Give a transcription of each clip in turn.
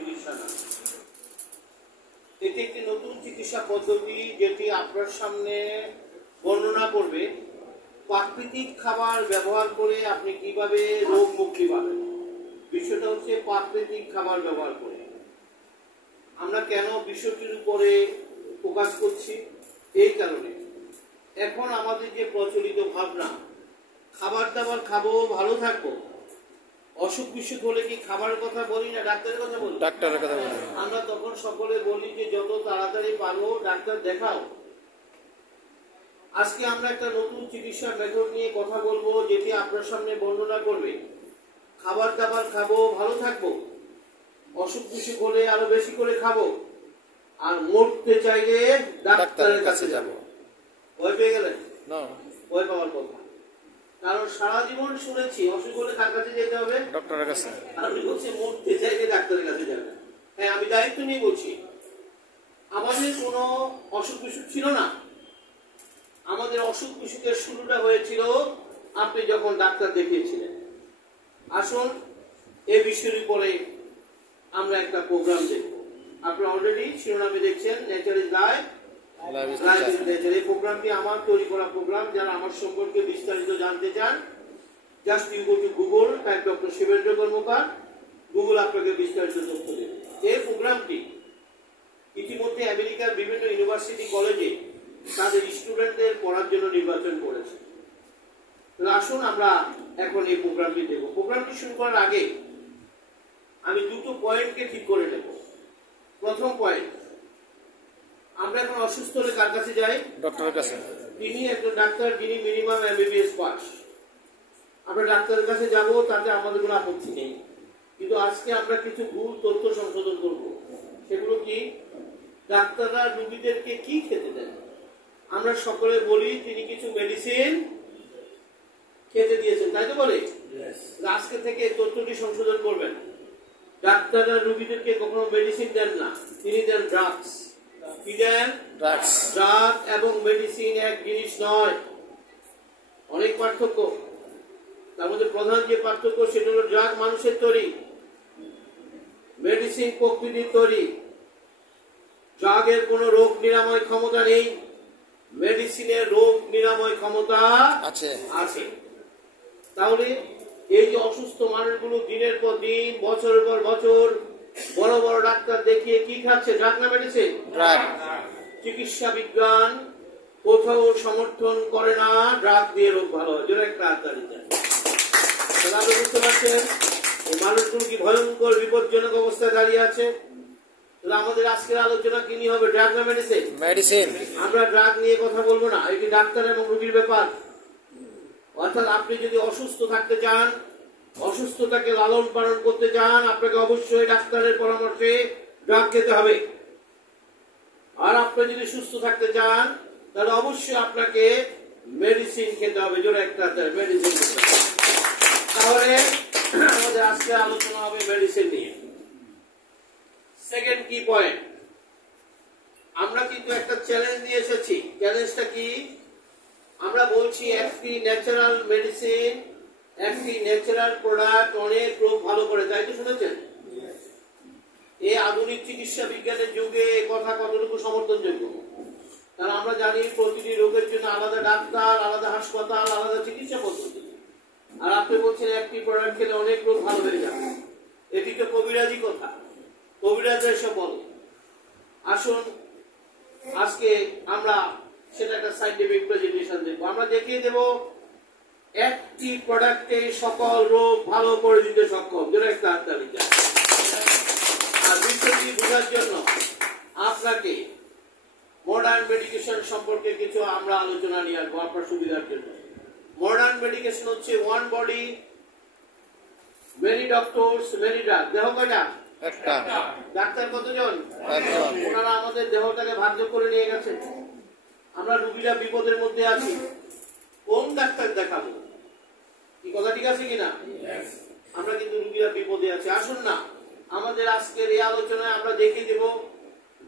চিকিৎসা না, এটি একটি নতুন চিকিৎসা পদ্ধতি যেটি আপনার সামনে বর্ণনা করবে প্রাকৃতিক খাবার ব্যবহার করে আপনি কিভাবে রোগ মুক্তি পাবেন। বিষয়টা হচ্ছে প্রাকৃতিক খাবার ব্যবহার করে। আমরা কেন বিষয়টির উপরে ফোকাস করছি? এই কারণে এখন আমাদের যে প্রচলিত ভাবনা, খাবার দাবার খাবো, ভালো থাকবো, অসুখ বিসুখ হলে কি খাবারের কথা বলি না ডাক্তারের কথা বলি? ডাক্তারের কথা বলি। আমরা তখন সকলে বলি যে যত তাড়াতাড়ি পারো ডাক্তার দেখাও। আজকে আমরা একটা নতুন চিকিৎসা মেথড নিয়ে কথা বলবো যেটি আপনার সামনে বর্ণনা করবে খাবার দাবার খাবো, ভালো থাকবো, অসুখ বিসুখ হলে আরো বেশি করে খাবো, আর মরতে চাইলে ডাক্তারের কাছে যাবো। ভয় পেয়ে গেলেন? ভয় পাওয়ার কথা, কারণ সারা জীবন শুনেছি অসুখ হলে কার কাছে যেতে হবে? ডক্টরের কাছে। আমি বলছি মরতে চাইলে ডাক্তারের কাছে যাবে। হ্যাঁ, আমি দায়িত্ব নিয়ে বলছি। আমাদের কোনো অসুখ বিসুখ ছিল না। আমাদের অসুখ বিসুখের শুরুটা হয়েছিল আপনি যখন ডাক্তার দেখিয়েছিলেন। আসুন এই বিষয়ের উপরে আমরা একটা প্রোগ্রাম দেখব। আপনারা অলরেডি শিরোনামে দেখছেন nature is life, life is nature. এই প্রোগ্রামটি আমার তৈরি করা প্রোগ্রাম। যারা আমার সম্পর্কে বিস্তারিত জানতে চান, just you go to Google, type doctor Shibendra Karmakar, Google আপনাকে বিস্তারিত তথ্য দেবে। এই প্রোগ্রামটি ইতিমধ্যে আমেরিকার বিভিন্ন ইউনিভার্সিটি কলেজে তাদের স্টুডেন্টদের পড়ার জন্য নির্বাচন করেছে। আসুন আমরা এখন এই প্রোগ্রামটি দেখব। প্রোগ্রামটি শুরু করার আগে আমি দুটো পয়েন্টকে ঠিক করে নেব। প্রথম পয়েন্ট, আমরা এখন অসুস্থ হলে কার কাছে যাই? ডক্টরের কাছে। তিনি একজন ডাক্তার যিনি মিনিমাম এমবিবিএস পাস। আমরা ডাক্তারের কাছে যাব, তাতে আমাদের কোনো আপত্তি নেই। কিন্তু আজকে আমরা কিছু ভুল তথ্য সংশোধন করব। সেগুলো কি? ডাক্তাররা রোগীদেরকে কি খেতে দেন? আমরা সকলে বলি তিনি কিছু মেডিসিন খেতে দিয়েছেন, তাই তো বলে? আজকে থেকে তথ্যটি সংশোধন করবেন। ডাক্তাররা রোগীদেরকে কখনো মেডিসিন দেন না, তিনি দেন ড্রাগস। কি দেন? ড্রাগস। ড্রাগ এবং মেডিসিন এক জিনিস নয়, অনেক পার্থক্য। তার মধ্যে প্রধান যে পার্থক্য সেটা হলো ড্রাগ মানুষের তৈরি, মেডিসিন প্রকৃতির তৈরি। ড্রাগের কোনো রোগ নিরাময় ক্ষমতা নেই, মেডিসিনের রোগ নিরাময় ক্ষমতা আছে। তাহলে এই যে অসুস্থ মানুষগুলো দিনের পর দিন, বছরের পর বছর বড় বড় ডাক্তার দেখিয়ে কি খাচ্ছে? ড্রাগ না মেডিসিন? ড্রাগ। চিকিৎসা বিজ্ঞান কোথাও সমর্থন করে না ড্রাগ দিয়ে রোগ ভালো হয়। যেন একটা হাততালি দেন। তাহলে আপনি বুঝতে পারছেন এই মানুষগুলো কি ভয়ঙ্কর বিপজ্জনক অবস্থায় দাঁড়িয়ে আছে। তাহলে আমাদের আজকের আলোচনা কি নিয়ে হবে? ড্রাগ না মেডিসিন? মেডিসিন। আমরা ড্রাগ নিয়ে কথা বলবো না, এটি ডাক্তার এবং রোগীর ব্যাপার। অর্থাৎ আপনি যদি অসুস্থ থাকতে চান, অসুস্থতাকে লালন পালন করতে চান, আপনাকে অবশ্যই ডাক্তারের পরামর্শে ড্রাগ খেতে হবে। আর আপনি যদি সুস্থ থাকতে চান তাহলে অবশ্যই আপনাকে মেডিসিন খেতে হবে। জোরে একটা মেডিসিন খেতে হবে। তাহলে আমাদের আজকে আলোচনা হবে মেডিসিন নিয়ে। সেকেন্ড কি পয়েন্ট, আমরা কিন্তু একটা চ্যালেঞ্জ নিয়ে এসেছি। চ্যালেঞ্জটা কি? আমরা বলছি একটি ন্যাচারাল মেডিসিন, একটি ন্যাচারাল প্রোডাক্ট অনেক রোগ ভালো করে, তাই তো শুনেছেন? এই আধুনিক চিকিৎসা বিজ্ঞানের যুগে কথা কতটুকু সমর্থনযোগ্য? কারণ আমরা জানি প্রতিটি রোগের জন্য আলাদা ডাক্তার, আলাদা হাসপাতাল, আলাদা চিকিৎসা পদ্ধতি। আর আপনি বলছেন একটি প্রোডাক্ট খেলে অনেক রোগ ভালো হয়ে যাবে। এটি তো কবিরাজি কথা, কবিরাজরা এসব বলে। আসুন আজকে আমরা সেটা একটা সাইন্টিফিক প্রেজেন্টেশন দেখবো। আমরা দেখিয়ে দেব একটি প্রোডাক্টে সকল রোগ ভালো করে দিতে সক্ষম। যেটা একটা হাততালি চাই। আর বিষয়টি বোঝার জন্য আপনাকে মডার্ন মেডিকেশন সম্পর্কে কিছু আমরা আলোচনা নিয়ে আসবো আপনার সুবিধার জন্য। মডার্ন মেডিকেশন হচ্ছে one body, many doctors, many drug. দেহ কয়টা? একটা। ডাক্তার কতজন? একজন। ওনারা আমাদের দেহটাকে ভাগ্য করে নিয়ে গেছে। আমরা রোগীরা বিপদের মধ্যে আছি, কোন ডাক্তার দেখাবো? কি কথা ঠিক আছে কিনা? আমরা কিন্তু রোগীরা বিপদে আছি। আসুন না আমাদের আজকের এই আলোচনায় আমরা দেখিয়ে দেব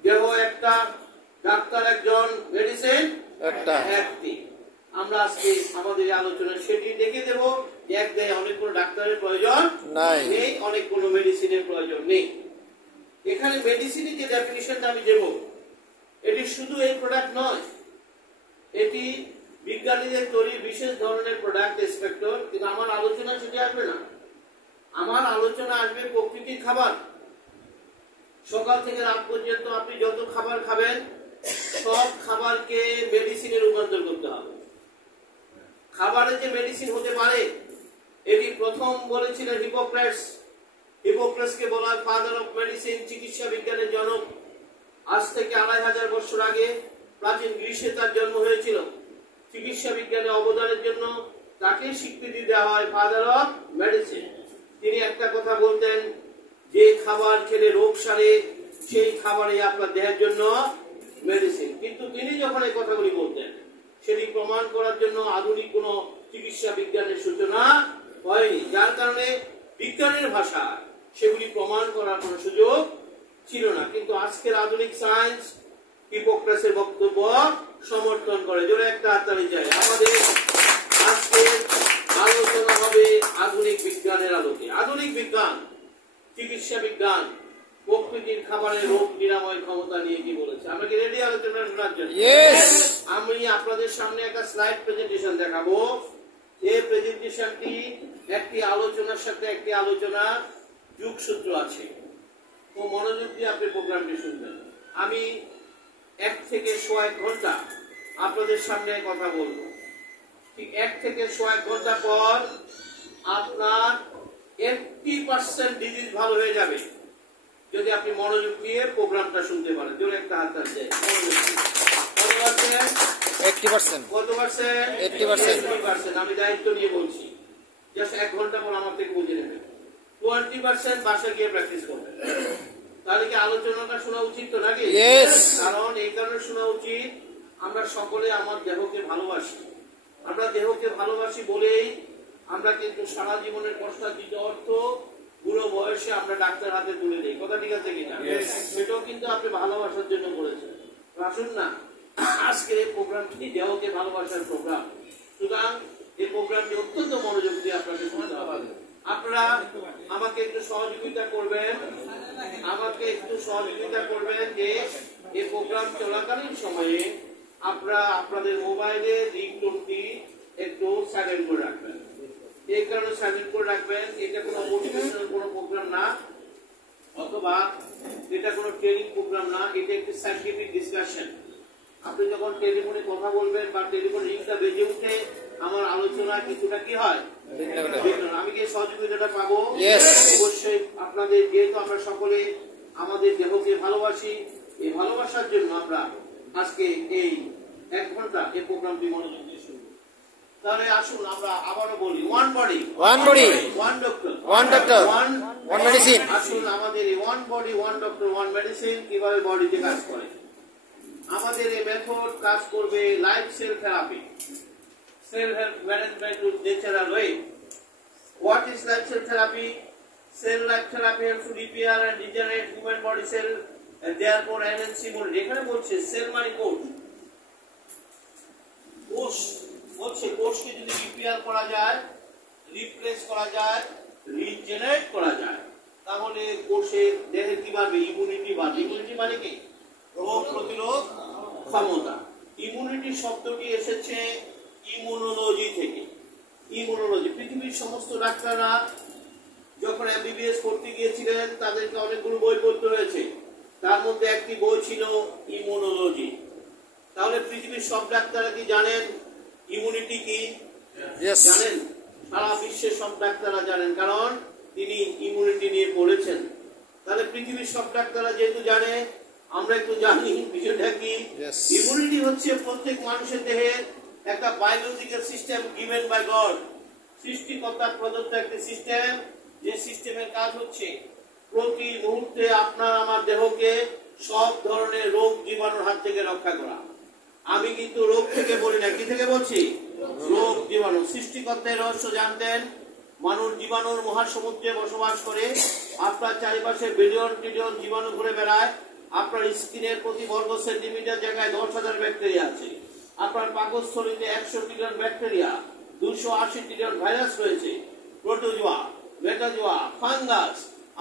দেহ একটা, ডাক্তার একজন, মেডিসিন একটা। একটি। আমরা আজকে আমাদের এই আলোচনায় সেটি দেখিয়ে দেব এক দেহে অনেক কোনো ডাক্তারের প্রয়োজন নেই, অনেক কোনো মেডিসিনের প্রয়োজন নেই। এখানে মেডিসিনের যে ডেফিনিশনটা আমি দেব, এটি শুধু এই প্রোডাক্ট নয়, এটি বিজ্ঞানীদের তৈরি বিশেষ ধরনের প্রোডাক্ট এক্সপেক্টর। কিন্তু আমার আলোচনা সেটি আসবে না, আমার আলোচনা আসবে প্রকৃতির খাবার। সকাল থেকে রাত পর্যন্ত আপনি যত খাবার খাবেন সব খাবারকে মেডিসিনে রূপান্তর করতে হবে। খাবারের যে মেডিসিন হতে পারে এটি প্রথম বলেছিলেন হিপোক্রেটস। হিপোক্রেটসকে বলা হয় ফাদার অফ মেডিসিন, চিকিৎসা বিজ্ঞানের জনক। আজ থেকে 2500 বছর আগে প্রাচীন গ্রিসে তার জন্ম হয়েছিল। চিকিৎসা বিজ্ঞানে অবদানের জন্য তাকে স্বীকৃতি দেওয়া হয় ফাদার অফ মেডিসিন। তিনি একটা কথা বলতেন, যে খাবার খেলে রোগ সারে সেই খাবারই আপনার দেহের জন্য মেডিসিন। কিন্তু তিনি যখন এই কথাগুলি বলতেন সেটি প্রমাণ করার জন্য আধুনিক কোন চিকিৎসা বিজ্ঞানের সূচনা হয়নি, যার কারণে বিজ্ঞানের ভাষা সেগুলি প্রমাণ করার কোন সুযোগ ছিল না। কিন্তু আজকের আধুনিক সায়েন্স হিপোক্রেটসের বক্তব্য সমর্থন করে। জোরে একটা হাততালি চাই। আমাদের আজকের আলোচনা হবে আধুনিক বিজ্ঞানের আলোকে। আধুনিক বিজ্ঞান, চিকিৎসা বিজ্ঞান প্রকৃতির খাবারের রোগ নিরাময় ক্ষমতা নিয়ে কি বলেছে। আমরা কি রেডি আলোচনা শোনার জন্য? আমি আপনাদের সামনে একটা স্লাইড প্রেজেন্টেশন দেখাবো। এই প্রেজেন্টেশনটি একটি আলোচনার সাথে একটি আলোচনার যোগসূত্র আছে। তো মনোযোগ দিয়ে আপনি প্রোগ্রামটি শুনবেন। আমি 1 থেকে 1.5 ঘন্টা আপনাদের সামনে কথা বলবো। ঠিক 1 থেকে 1.5 ঘন্টা পর আপনার 80% ডিজিজ ভালো হয়ে যাবে যদি আপনি মনোযোগ দিয়ে প্রোগ্রামটা শুনতে পারেন। জোরে একটা হাত দেয়। কত পার্সেন্ট? 80%। আমি দায়িত্ব নিয়ে বলছি, জাস্ট 1 ঘন্টা পর আমার থেকে বুঝে নেবেন। 20% বাসায় গিয়ে প্র্যাকটিস করবেন। তাহলে কি আলোচনাটা শোনা উচিত তো নাকি? কারণ এই কারণে শোনা উচিত, আমরা সকলে আমার দেহকে ভালোবাসি। আমরা দেহকে ভালোবাসি বলেই আমরা কিন্তু সারা জীবনের কষ্টার্জিত অর্থ বুড়ো বয়সে আমরা ডাক্তার হাতে তুলে দিই। কথা ঠিক আছে কিনা? সেটাও কিন্তু আপনি ভালোবাসার জন্য করেছেন। আসুন না, আজকের এই প্রোগ্রামটি দেহকে ভালোবাসার প্রোগ্রাম। সুতরাং এই প্রোগ্রামটি অত্যন্ত মনোযোগ দিয়ে আপনাকে শুনতে হবে। আপনারা আমাকে একটু সহযোগিতা করবেন, যে এই প্রোগ্রাম চলাকালীন সময়ে আপনারা আপনাদের মোবাইলে রিংটোনটি একটু সাইলেন্ট করে রাখবেন। এই কারণে সাইলেন্ট করে রাখবেন, এটা কোনো মোটিভেশনাল কোনো প্রোগ্রাম না, অথবা এটা কোনো ট্রেনিং প্রোগ্রাম না, এটা একটি সায়েন্টিফিক ডিসকাশন। আপনি যখন টেলিফোনে কথা বলবেন বা টেলিফোন রিংটা বেজে উঠে আমার আলোচনা কিছুটা কি হয়, আমি কি সহযোগিতাটা পাবো? অবশ্যই আপনাদের, যেহেতু আমরা সকলে আমাদের দেহকে ভালোবাসি, এই ভালোবাসার জন্য আমরা আজকে এই 1 ঘন্টা এই প্রোগ্রামটি মনোযোগ দিয়ে শুনবো। তাহলে আসুন আমরা আবারও বলি, one body, one doctor, one medicine. আসুন আমাদের এই one body, one doctor, one medicine কিভাবে বডিতে কাজ করে। আমাদের এই মেথড কাজ করবে life cell therapy, cell health management with natural way. What is life cell therapy? Cell life therapy helps to repair and regenerate human body cell and therefore enhance immunity. এখানে বলছে সেল মানে কোষ, বলছে কোষকে যদি repair করা যায়, replace করা যায়, রিজেনারেট করা যায়, তাহলে কোষের দেহে কি বাড়বে? ইমিউনিটি বাড়বে। ইমিউনিটি মানে কি? রোগ প্রতিরোধ ক্ষমতা। ইমিউনিটি শব্দটি এসেছে ইমিউনোলজি থেকে। ইমিউনোলজি, পৃথিবীর সমস্ত ডাক্তাররা যখন এমবিবিএস পড়তে গিয়েছিলেন তাদেরকে অনেকগুলো বই পড়তে হয়েছে, তার মধ্যে একটি বই ছিল ইমিউনোলজি। তাহলে পৃথিবীর সব ডাক্তাররা কি জানেন ইমিউনিটি কি? জানেন? সারা বিশ্বের সব ডাক্তাররা জানেন, কারণ তিনি ইমিউনিটি নিয়ে পড়েছেন। তাহলে পৃথিবীর সব ডাক্তাররা যেহেতু জানে, আমরা একটু জানি বিষয়টা কি। ইমিউনিটি হচ্ছে প্রত্যেক মানুষের দেহে একটা biological system given by God, সৃষ্টিকর্তা প্রদত্ত একটি সিস্টেম, যে সিস্টেমের কাজ হচ্ছে প্রতি মুহূর্তে আপনার আমার দেহকে সব ধরনের রোগ জীবাণুর হাত থেকে রক্ষা করা। আমি কিন্তু রোগ থেকে বলি না, কি থেকে বলছি? রোগ জীবাণু। সৃষ্টিকর্তার রহস্য জানতেন, মানুষ জীবাণুর মহাসমুদ্রে বসবাস করে, আপনার চারিপাশে বিলিয়ন ট্রিলিয়ন জীবাণু ঘুরে বেড়ায়। আপনার স্কিনের প্রতি বর্গ সেন্টিমিটার জায়গায় 10,000 ব্যাকটেরিয়া আছে। আপনার পাকস্থলীতে 100 ট্রিলিয়ন ব্যাকটেরিয়া, 280 ট্রিলিয়ন ভাইরাস রয়েছে, প্রোটোজোয়া, মেটাজোয়া, ফাঙ্গাস।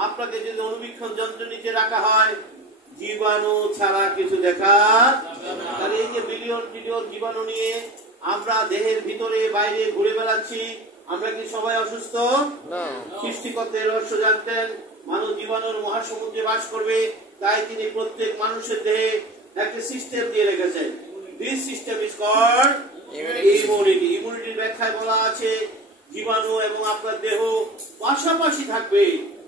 আপনাকে যদি অনুবীক্ষণ যন্ত্র নিচে রাখা হয়, জীবাণু ছাড়া কিছু দেখা যাবে না। তাহলে এই যে বিলিয়ন ট্রিলিয়ন জীবাণু নিয়ে আমরা দেহের ভিতরে বাইরে ঘুরে বেড়াচ্ছি, আমরা কি সবাই অসুস্থ? না। সৃষ্টিকর্তার রহস্য জানতেন, মানুষ জীবাণুর মহাসমুদ্রে বাস করবে, তাই তিনি প্রত্যেক মানুষের দেহে একটা সিস্টেম দিয়ে রেখেছেন। This system is called immunity. ইমিউনিটির ব্যাখ্যায় বলা আছে জীবাণু এবং আপনার দেহ পাশাপাশি থাকবে,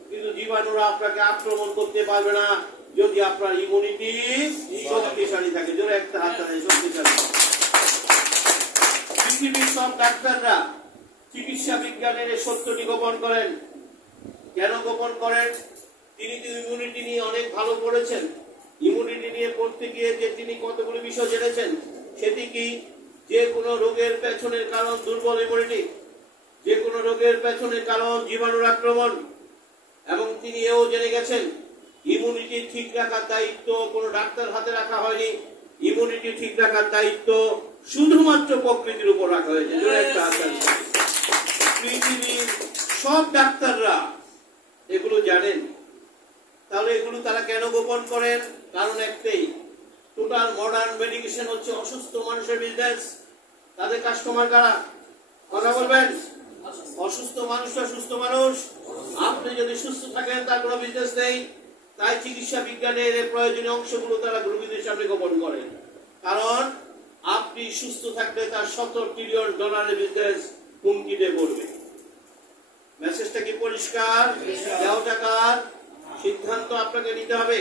কিন্তু জীবাণুরা আপনাকে আক্রমণ করতে পারবে না যদি আপনার ইমিউনিটি শক্তিশালী থাকে। জোরে একটা হাত তালি, শক্তিশালী। পৃথিবীর সব ডাক্তাররা চিকিৎসা বিজ্ঞানের এই সত্যটি গোপন করেন। কেন গোপন করেন? তিনি তো ইমিউনিটি নিয়ে অনেক ভালো পড়েছেন। ইমিউনিটি নিয়ে পড়তে গিয়ে যে তিনি কতগুলো বিষয় জেনেছেন, সেটি কি? যে কোনো রোগের পেছনের কারণ দুর্বল ইমিউনিটি, যে কোনো রোগের পেছনের কারণ জীবাণুর আক্রমণ। এবং তিনি এও জেনে গেছেন ইমিউনিটি ঠিক রাখার দায়িত্ব কোনো ডাক্তার হাতে রাখা হয়নি। ইমিউনিটি ঠিক রাখার দায়িত্ব শুধুমাত্র প্রকৃতির উপর রাখা হয়েছে। পৃথিবীর সব ডাক্তাররা এগুলো জানেন। তাহলে এগুলো তারা কেন গোপন করেন? কারণ একটাই, টোটাল মডার্ন মেডিকেশন হচ্ছে অসুস্থ মানুষের বিজনেস। তাদের কাস্টমার কারা? কথা বলবেন। অসুস্থ মানুষটা সুস্থ মানুষ। আপনি যদি সুস্থ থাকেন তার কোনো বিজনেস নেই। তাই চিকিৎসা বিজ্ঞানের প্রয়োজনীয় অংশগুলো তারা রোগীদের সামনে গোপন করেন। কারণ আপনি সুস্থ থাকলে তার $17 ট্রিলিয়ন বিজনেস হুমকিতে পড়বে। মেসেজটা কি পরিষ্কার? দেওয়াটা কার? সিদ্ধান্ত আপনাকে নিতে হবে।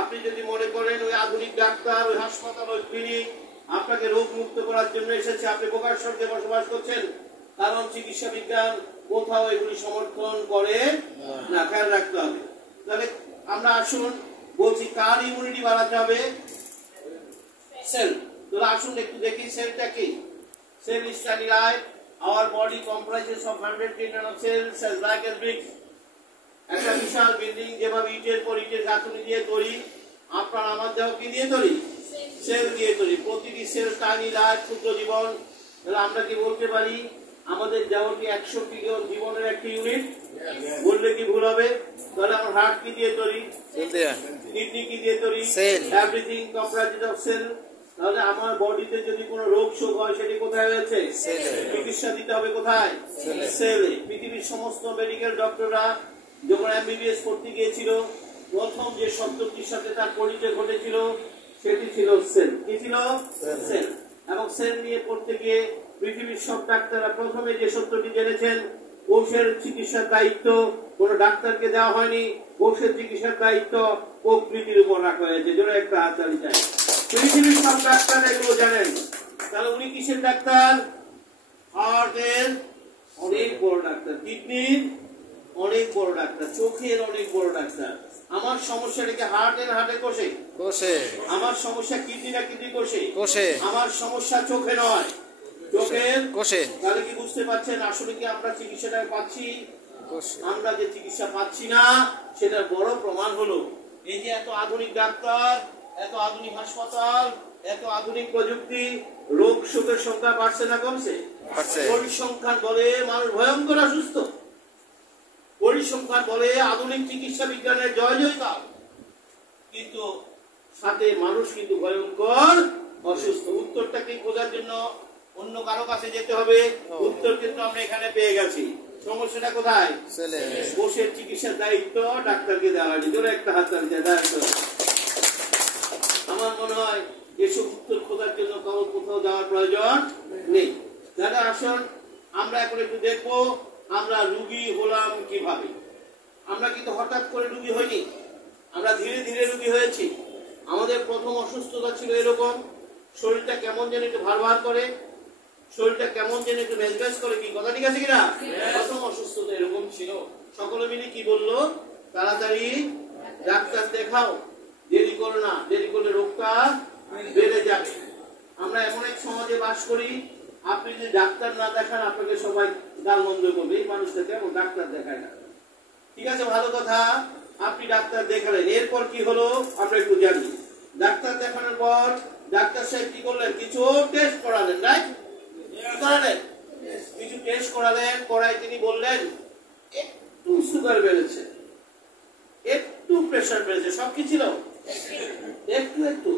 আপনি যদি মনে করেন ওই আধুনিক ডাক্তার, ওই হাসপাতাল, ওই ক্লিনিক আপনাকে রোগ মুক্ত করার জন্য এসেছে, আপনি বোকার স্বর্গে বসবাস করছেন। কারণ চিকিৎসা বিজ্ঞান কোথাও এগুলি সমর্থন করে না, খেয়াল রাখতে হবে। তাহলে আমরা আসুন বলছি কার ইমিউনিটি বাড়াতে হবে? সেল। তাহলে আসুন একটু দেখি সেলটা কি। Cell is study life. Our body comprises of 100 trillion of cells as like as bricks. একটা বিশাল বিল্ডিং যেভাবে ইটের পর ইটের গাঁথুনি দিয়ে তৈরি, আপনার আমার দেহ কি দিয়ে তৈরি? সেল দিয়ে তৈরি। প্রতিটি সেল টাইনি লাইফ, ক্ষুদ্র জীবন। তাহলে আমরা কি বলতে পারি আমাদের দেহ কি 100 ট্রিলিয়ন জীবনের একটি ইউনিট? বললে কি ভুল হবে? তাহলে আমার হার্ট কি দিয়ে তৈরি? কিডনি কি দিয়ে তৈরি? Everything comprises of cell. তাহলে আমার বডিতে যদি কোনো রোগ শোক হয় সেটি কোথায় হয়েছে? চিকিৎসা দিতে হবে কোথায়? সেলে। পৃথিবীর সমস্ত মেডিকেল ডক্টররা যখন এমবিবিএস করতে গিয়েছিল, প্রথম যে শব্দটির সাথে তার পরিচয় ঘটেছিল সেটি ছিল সেল। কি ছিল? সেল। এবং সেল নিয়ে পড়তে গিয়ে পৃথিবীর সব ডাক্তাররা প্রথমে যে সত্যটি জেনেছেন, কোষের চিকিৎসার দায়িত্ব কোনো ডাক্তারকে দেওয়া হয়নি, কোষের চিকিৎসার দায়িত্ব প্রকৃতির উপর রাখা হয়েছে। জোরে একটা হাত তালি চাই। পৃথিবীর সব ডাক্তার এগুলো জানেন। তাহলে উনি কিসের ডাক্তার? হার্টের অনেক বড় ডাক্তার, কিডনির অনেক বড় ডাক্তার, চোখের অনেক বড় ডাক্তার। আমার সমস্যাটা কি হার্টের হার্টে কোষে? কোষে। আমার সমস্যা কিডনি না কিডনি কোষে? কোষে। আমার সমস্যা চোখে নয়, চোখের কোষে। তাহলে কি বুঝতে পারছেন আসলে কি আমরা চিকিৎসাটা পাচ্ছি? আমরা যে চিকিৎসা পাচ্ছি না সেটার বড় প্রমাণ হলো এই যে এত আধুনিক ডাক্তার, এত আধুনিক হাসপাতাল, এত আধুনিক প্রযুক্তি। রোগ শোকের সংখ্যা বাড়ছে না কমছে? পরিসংখ্যান বলে মানুষ ভয়ঙ্কর অসুস্থ। পরিসংখ্যান বলে আধুনিক চিকিৎসা বিজ্ঞানের জয় জয়কার, কিন্তু সাথে মানুষ কিন্তু ভয়ঙ্কর অসুস্থ। উত্তরটাকে খোঁজার জন্য অন্য কারো কাছে যেতে হবে। উত্তর কিন্তু আমরা এখানে পেয়ে গেছি। সমস্যাটা কোথায়? কোষের চিকিৎসার দায়িত্ব ডাক্তারকে দেওয়া হয়নি। জোরে একটা হাত তালি দায়িত্ব। আমার মনে হয় এসব উত্তর খোঁজার জন্য কারো কোথাও যাওয়ার প্রয়োজন নেই। দাদা আসুন আমরা এখন একটু দেখবো আমরা রুগী হলাম কিভাবে। আমরা কিন্তু হঠাৎ করে রুগী হইনি, আমরা ধীরে ধীরে রুগী হয়েছি। আমাদের প্রথম অসুস্থতা ছিল এরকম, শরীরটা কেমন যেন একটু ভার ভার করে, শরীরটা কেমন যেন একটু মেজমেজ করে। কি কথা ঠিক আছে কিনা? প্রথম অসুস্থতা এরকম ছিল। সকলে মিলে কি বললো? তাড়াতাড়ি ডাক্তার দেখাও, দেরি করো না, দেরি করলে রোগটা বেড়ে যাবে। আমরা এমন এক সমাজে বাস করি, আপনি যদি ডাক্তার না দেখান আপনাকে সবাই গালমন্দ করবে, এই মানুষটা কেমন ডাক্তার দেখায় না। ঠিক আছে, ভালো কথা, আপনি ডাক্তার দেখালেন। এরপর কি হলো আমরা একটু জানি। ডাক্তার দেখানোর পর ডাক্তার সাহেব কি করলেন? কিছু টেস্ট করালেন, রাইট? করালেন, কিছু টেস্ট করালেন। করাই তিনি বললেন একটু সুগার বেড়েছে। একটু প্রেসার বেড়েছে, সব কি ছিল একটু একটু।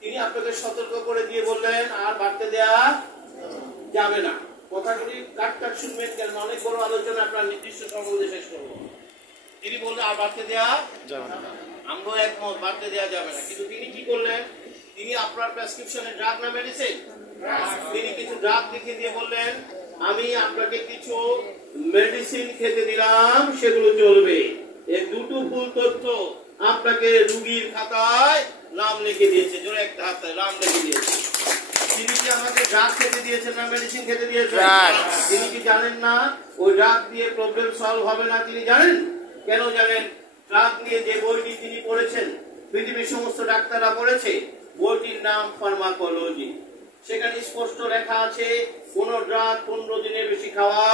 তিনি আপনাকে সতর্ক করে দিয়ে বললেন আর বাড়তে দেয়া যাবে না। কথাগুলি কাট কাট শুনবেন, কেন অনেক বড় আলোচনা আপনার নির্দিষ্ট সময় মধ্যে শেষ করবো। তিনি বললেন আর বাড়তে দেয়া যাবে না। আমরাও একমত, বাড়তে দেওয়া যাবে না। কিন্তু তিনি কি করলেন, তিনি আপনার প্রেসক্রিপশনে ড্রাগ না মেডিসিন, তিনি কিছু ড্রাগ লিখে দিয়ে বললেন আমি আপনাকে কিছু মেডিসিন খেতে দিলাম, সেগুলো চলবে। এই দুটো ভুল তথ্য আপনাকে রোগীর খাতায় নাম লিখে দিয়েছে, জোরে একটা হাতে নাম লিখে দিয়েছে। তিনি কি আমাকে ড্রাগ খেতে দিয়েছেন না মেডিসিন খেতে দিয়েছেন? তিনি কি জানেন না ওই ড্রাগ দিয়ে প্রবলেম সলভ হবে না? তিনি জানেন। কেন জানেন? ড্রাগ নিয়ে যে বইটি তিনি পড়েছেন, পৃথিবীর সমস্ত ডাক্তাররা পড়েছে, বইটির নাম ফার্মাকোলজি। সেখানে স্পষ্ট লেখা আছে কোন ড্রাগ 15 দিনের বেশি খাওয়া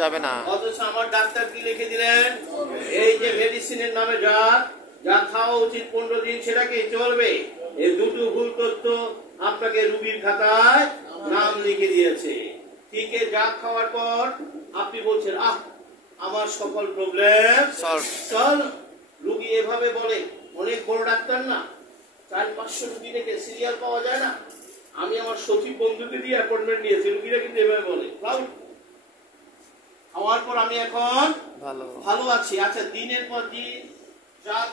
যাবে না। অথচ আমার ডাক্তার কি লিখে দিলেন, এই যে মেডিসিনের নামে ড্রাগ, যা খাওয়া উচিত 15 দিন সেটাকে চলবে। এই দুটো ভুল তথ্য আপনাকে রোগীর খাতায় নাম লিখে দিয়েছে। ঠিক আছে, ড্রাগ খাওয়ার পর আপনি বলছেন আহ আমার সকল প্রবলেম সলভ। রোগী এভাবে বলে, অনেক বড় ডাক্তার না, 400-500 রোগী দেখে সিরিয়াল পাওয়া যায় না। আমি আমার সচিব বন্ধুকে দিয়ে অ্যাপয়েন্টমেন্ট নিয়েছি, রোগীরা কিন্তু এভাবে বলে খাওয়ার পর আমি এখন ভালো আছি। আচ্ছা, দিনের পর দিন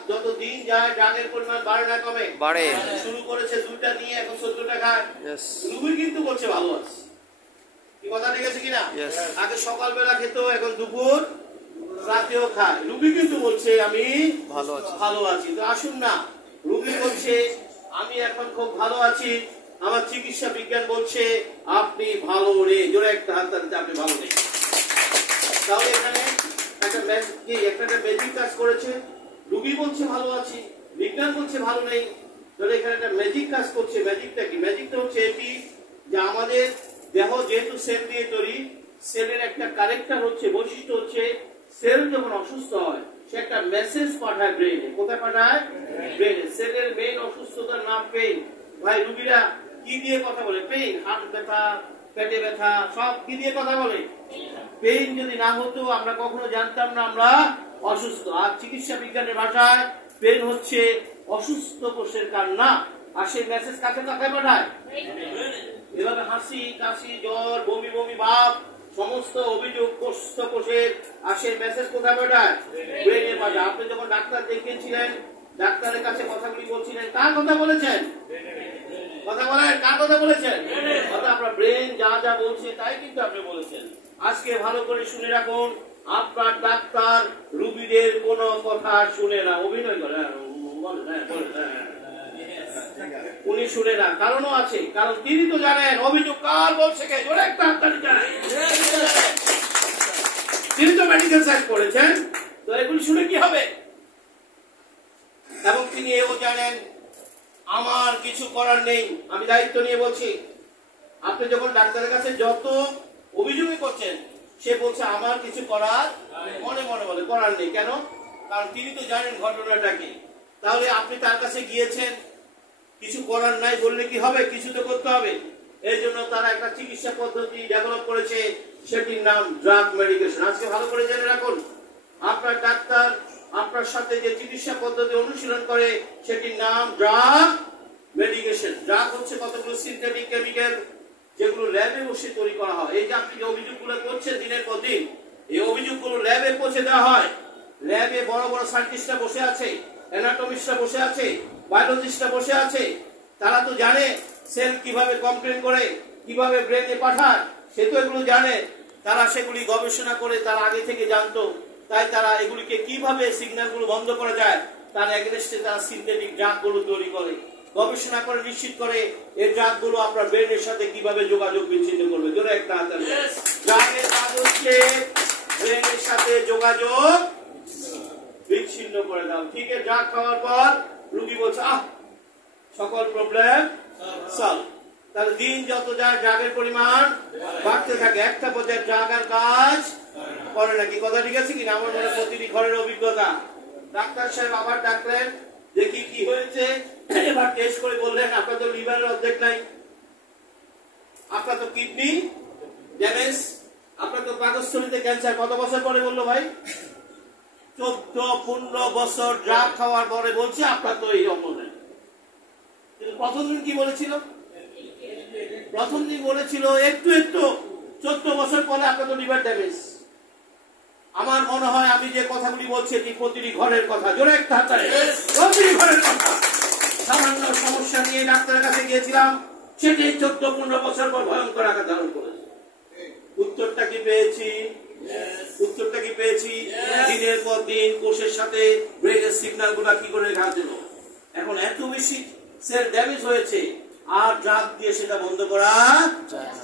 যত দিন যায় ড্রাগের পরিমাণ বাড়ে না কমে? বাড়ে। শুরু করেছে 2টা নিয়ে, এখন 14টা খায়। Yes. রোগী কিন্তু বলছে ভালো আছে। কি কথা ঠিক আছে কিনা? Yes. আগে সকালবেলা খেত, এখন দুপুর রাতেও খায়। রোগী কিন্তু বলছে আমি ভালো আছি। তো আসুন না, রোগী বলছে আমি এখন খুব ভালো আছি, আমার চিকিৎসা বিজ্ঞান বলছে আপনি ভালো নেই। জোরে একটা হাত তালিতে আপনি ভালো নেই। তাহলে এখানে একটা ম্যাজিক কাজ করেছে। রোগী বলছে ভালো আছি, বিজ্ঞান বলছে ভালো নেই। তাহলে এখানে একটা ম্যাজিক কাজ করছে। ম্যাজিকটা কি? ম্যাজিকটা হচ্ছে এটি যে আমাদের দেহ যেহেতু সেল দিয়ে তৈরি, সেলের একটা ক্যারেক্টার হচ্ছে, বৈশিষ্ট্য হচ্ছে, সেল যখন অসুস্থ হয় সে একটা মেসেজ পাঠায় ব্রেনে। কোথায় পাঠায়? ব্রেনে। সেলের মেইন অসুস্থতার নাম পেইন। ভাই, রোগীরা কি দিয়ে কথা বলে? পেইন, হাত ব্যথা, পেটে ব্যথা, সব কি দিয়ে কথা বলে? পেইন যদি না হতো আমরা কখনো জানতাম না আমরা অসুস্থ। আর চিকিৎসা বিজ্ঞানের ভাষায় পেইন হচ্ছে অসুস্থ কোষের কান্না। আর সেই মেসেজ কাকে কাকে পাঠায়? এভাবে হাসি, কাশি, জ্বর, বমি বমি ভাব, সমস্ত অভিযোগ কোষের। আর সেই মেসেজ কোথায় পাঠায়? ব্রেনে পাঠায়। আপনি যখন ডাক্তার দেখিয়েছিলেন, ডাক্তারের কাছে কথাগুলি বলছিলেন, কার কথা বলেছেন? কথা বলেন, কার কথা বলেছেন? অর্থাৎ আপনার ব্রেন যা যা বলছে তাই কিন্তু আপনি বলেছেন। আজকে ভালো করে শুনে রাখুন, আপনার ডাক্তার রোগীদের কোনো কথা শুনে না, অভিনয় করে। উনি শুনে না, কারণও আছে। কারণ তিনি তো জানেন অভিযোগ কার বলছে কে। জোরে একটা হাততালি জানেন। তিনি তো মেডিকেল সায়েন্স পড়েছেন, তো এগুলি শুনে কি হবে? এবং তিনি এও জানেন আমার কিছু করার নেই। আমি দায়িত্ব নিয়ে বলছি, আপনি যখন ডাক্তারের কাছে যত অভিযোগই করছেন, সে বলছে আমার কিছু করার, মনে মনে বলে করার নেই। কেন? কারণ তিনি তো জানেন ঘটনাটা কি। তাহলে আপনি তার কাছে গিয়েছেন, কিছু করার নাই বললে কি হবে? কিছু তো করতে হবে। এই জন্য তারা একটা চিকিৎসা পদ্ধতি ডেভেলপ করেছে, সেটির নাম ড্রাগ মেডিকেশন। আজকে ভালো করে জেনে রাখুন, আপনার ডাক্তার আপনার সাথে যে চিকিৎসা পদ্ধতি অনুশীলন করে সেটির নাম ড্রাগ মেডিকেশন। ড্রাগ হচ্ছে কতগুলো সিনথেটিক কেমিক্যাল যেগুলো ল্যাবে বসে তৈরি করা হয়। এই যে আপনি যে অভিযোগগুলো করছেন দিনের পর দিন, এই অভিযোগগুলো ল্যাবে পৌঁছে দেওয়া হয়। ল্যাবে বড় বড় সায়েন্টিস্টরা বসে আছে, অ্যানাটমিস্টরা বসে আছে, বায়োলজিস্টরা বসে আছে। তারা তো জানে সেল কিভাবে কমপ্লেন করে, কিভাবে ব্রেনে পাঠায়, সে তো এগুলো জানে। তারা সেগুলি গবেষণা করে তারা আগে থেকে জানতো। তাই তারা এগুলিকে কিভাবে সিগন্যালগুলো বন্ধ করা যায় তার এগেনস্টে তারা সিনথেটিক ড্রাগগুলো তৈরি করে, গবেষণা করে নিশ্চিত করে এই ড্রাগগুলো আপনার ব্রেনের সাথে কিভাবে যোগাযোগ বিচ্ছিন্ন করবে। জোরে একটা হাত তালি। ড্রাগের কাজ হচ্ছে ব্রেনের সাথে যোগাযোগ বিচ্ছিন্ন করে দাও। ঠিক আছে, ড্রাগ খাওয়ার পর রোগী বলছে আহ সকল প্রবলেম সলভ। তাহলে দিন যত যায় ড্রাগের পরিমাণ বাড়তে থাকে। একটা পর্যায়ে ড্রাগ আর কাজ করে নাকি? কথা ঠিক আছে কিনা? আমার মনে প্রতিটি ঘরের অভিজ্ঞতা। ডাক্তার সাহেব আবার ডাকলেন, দেখি কি হয়েছে। এবার টেস্ট করে বললেন আপনার তো লিভারের অর্ধেক নাই, আপনার তো কিডনি ড্যামেজ, আপনার তো পাকস্থলীতে ক্যান্সার। কত বছর পরে বললো ভাই? 14-15 বছর ড্রাগ খাওয়ার পরে বলছে আপনার তো এই রকম নেই। কিন্তু প্রথম দিন কি বলেছিল? প্রথম দিন বলেছিল একটু 14 বছর পরে আপনার তো লিভার ড্যামেজ। আমার মনে হয় আমি যে কথাগুলি বলছি এটি প্রতিটি ঘরের কথা। জোরে একটা হাত তালি। প্রতিটি ঘরের কথা। সামান্য সমস্যা নিয়ে ডাক্তারের কাছে গিয়েছিলাম, সেটি 14-15 বছর পর ভয়ঙ্কর আকার ধারণ করেছে। উত্তরটা কি পেয়েছি? উত্তরটা কি পেয়েছি? দিনের পর দিন কোষের সাথে ব্রেনের সিগন্যাল গুলা কি করে ঘাত দিল। এখন এত বেশি সেল ড্যামেজ হয়েছে, আর ড্রাগ দিয়ে সেটা বন্ধ করা।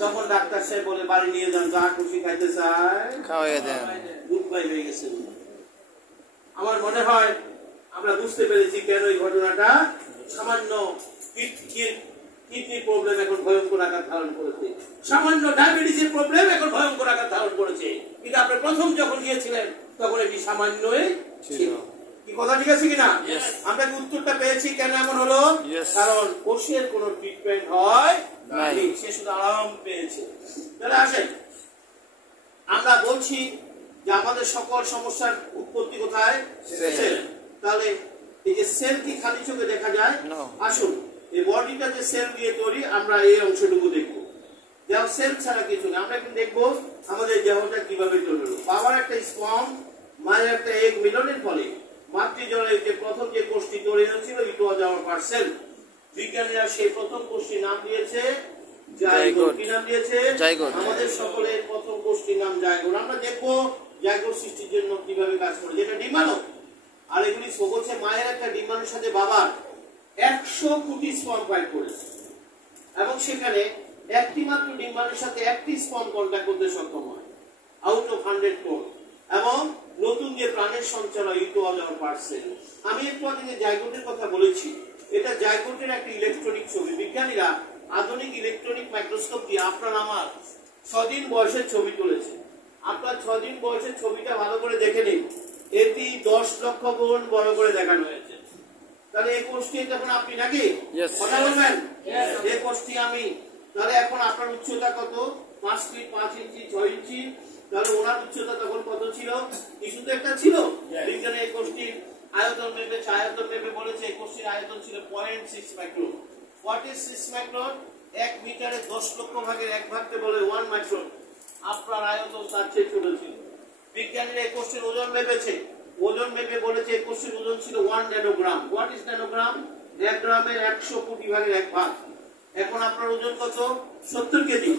তখন ডাক্তার সাহেব বলে বাড়ি নিয়ে যান, যা খুশি খাইতে চায় খাওয়াই দেন। গুড বাই হয়ে গেছে। আমার মনে হয় আমরা বুঝতে পেরেছি কেন এই ঘটনাটা। সামান্য কিডনি প্রবলেম এখন ভয়ঙ্কর আকার ধারণ করেছে, সামান্য ডায়াবেটিসের প্রবলেম এখন ভয়ঙ্কর আকার ধারণ করেছে। কিন্তু আপনি প্রথম যখন গিয়েছিলেন তখন এটি সামান্যই ছিল। কি কথা ঠিক আছে কিনা? আমরা কি উত্তরটা পেয়েছি কেন এমন হলো? কারণ কোষের কোন ট্রিটমেন্ট হয় নাই, সে শুধু আরাম পেয়েছে। তাহলে আসেন, আমরা বলছি যে আমাদের সকল সমস্যার উৎপত্তি কোথায়? সেল। তাহলে এই যে সেল কি খালি চোখে দেখা যায়? আসুন এই বডিটা যে সেল দিয়ে তৈরি, আমরা এই অংশটুকু দেখবো। দেহ সেল ছাড়া কিছু না। আমরা এখন দেখবো আমাদের দেহটা কিভাবে তৈরি হলো। বাবার একটা স্পার্ম, মায়ের একটা এগ মিলনের ফলে মাতৃজলের যে প্রথম যে কোষটি তৈরি হয়েছিল, ইট ওয়াজ আওয়ার ফার্স্ট সেল। বিজ্ঞানীরা সেই প্রথম কোষটির নাম দিয়েছে জাইগোট। কি নাম দিয়েছে? জাইগোট। আমাদের সকলের প্রথম কোষটির নাম জাইগোট। আমরা দেখবো জাইগোট সৃষ্টির জন্য কিভাবে কাজ করে, যেটা ডিম্বাণু। আর এগুলি বলছে মায়ের একটা ডিম্বাণুর সাথে বাবার 100 কোটি স্পার্ম ফাইট করেছে, এবং সেখানে একটি মাত্র ডিম্বাণুর সাথে একটি স্পার্ম কন্ট্যাক্ট করতে সক্ষম হয় আউট অফ 100 কোর। এবং নতুন যে প্রাণের সঞ্চার হয়, ইট ওয়াজ আওয়ার ফার্স্ট সেল। আমি একটু আগে জাইগোটের কথা বলেছি, এটা জাইগোটের একটা ইলেকট্রনিক ছবি। বিজ্ঞানীরা আধুনিক ইলেকট্রনিক মাইক্রোস্কোপ দিয়ে আপনার আমার 6 দিন বয়সের ছবি তুলেছে। আপনার 6 দিন বয়সের ছবিটা ভালো করে দেখে নিন, এটি 10 লক্ষ গুণ বড় করে দেখানো হয়েছে। তাহলে এই কোষটি তখন আপনি নাকি কথা বলবেন, এই কোষটি আমি। তাহলে এখন আপনার উচ্চতা কত? 5 ফিট 5 ইঞ্চি 6 ইঞ্চি। তাহলে ওনার উচ্চতা তখন কত ছিল? কিছু তো একটা ছিল। বিজ্ঞানী এই কোষটির আয়তন মেপেছে, আয়তন মেপে বলেছে এই কোষটির আয়তন ছিল 0.6 মাইক্রন। 0.6 মাইক্রন 1 মিটারে 10 লক্ষ ভাগের 1 ভাগকে বলে 1 মাইক্রন। আপনার আয়তন তার চেয়ে ছোট ছিল। বিজ্ঞানীরা এই কোষটির ওজন মেপেছে, ওজন মেপে বলেছে এই কোষটির ওজন ছিল 1 ন্যানোগ্রাম। What is nanogram? 1 গ্রামের 100 কোটি ভাগের 1 ভাগ। এখন আপনার ওজন কত? 70 কেজি,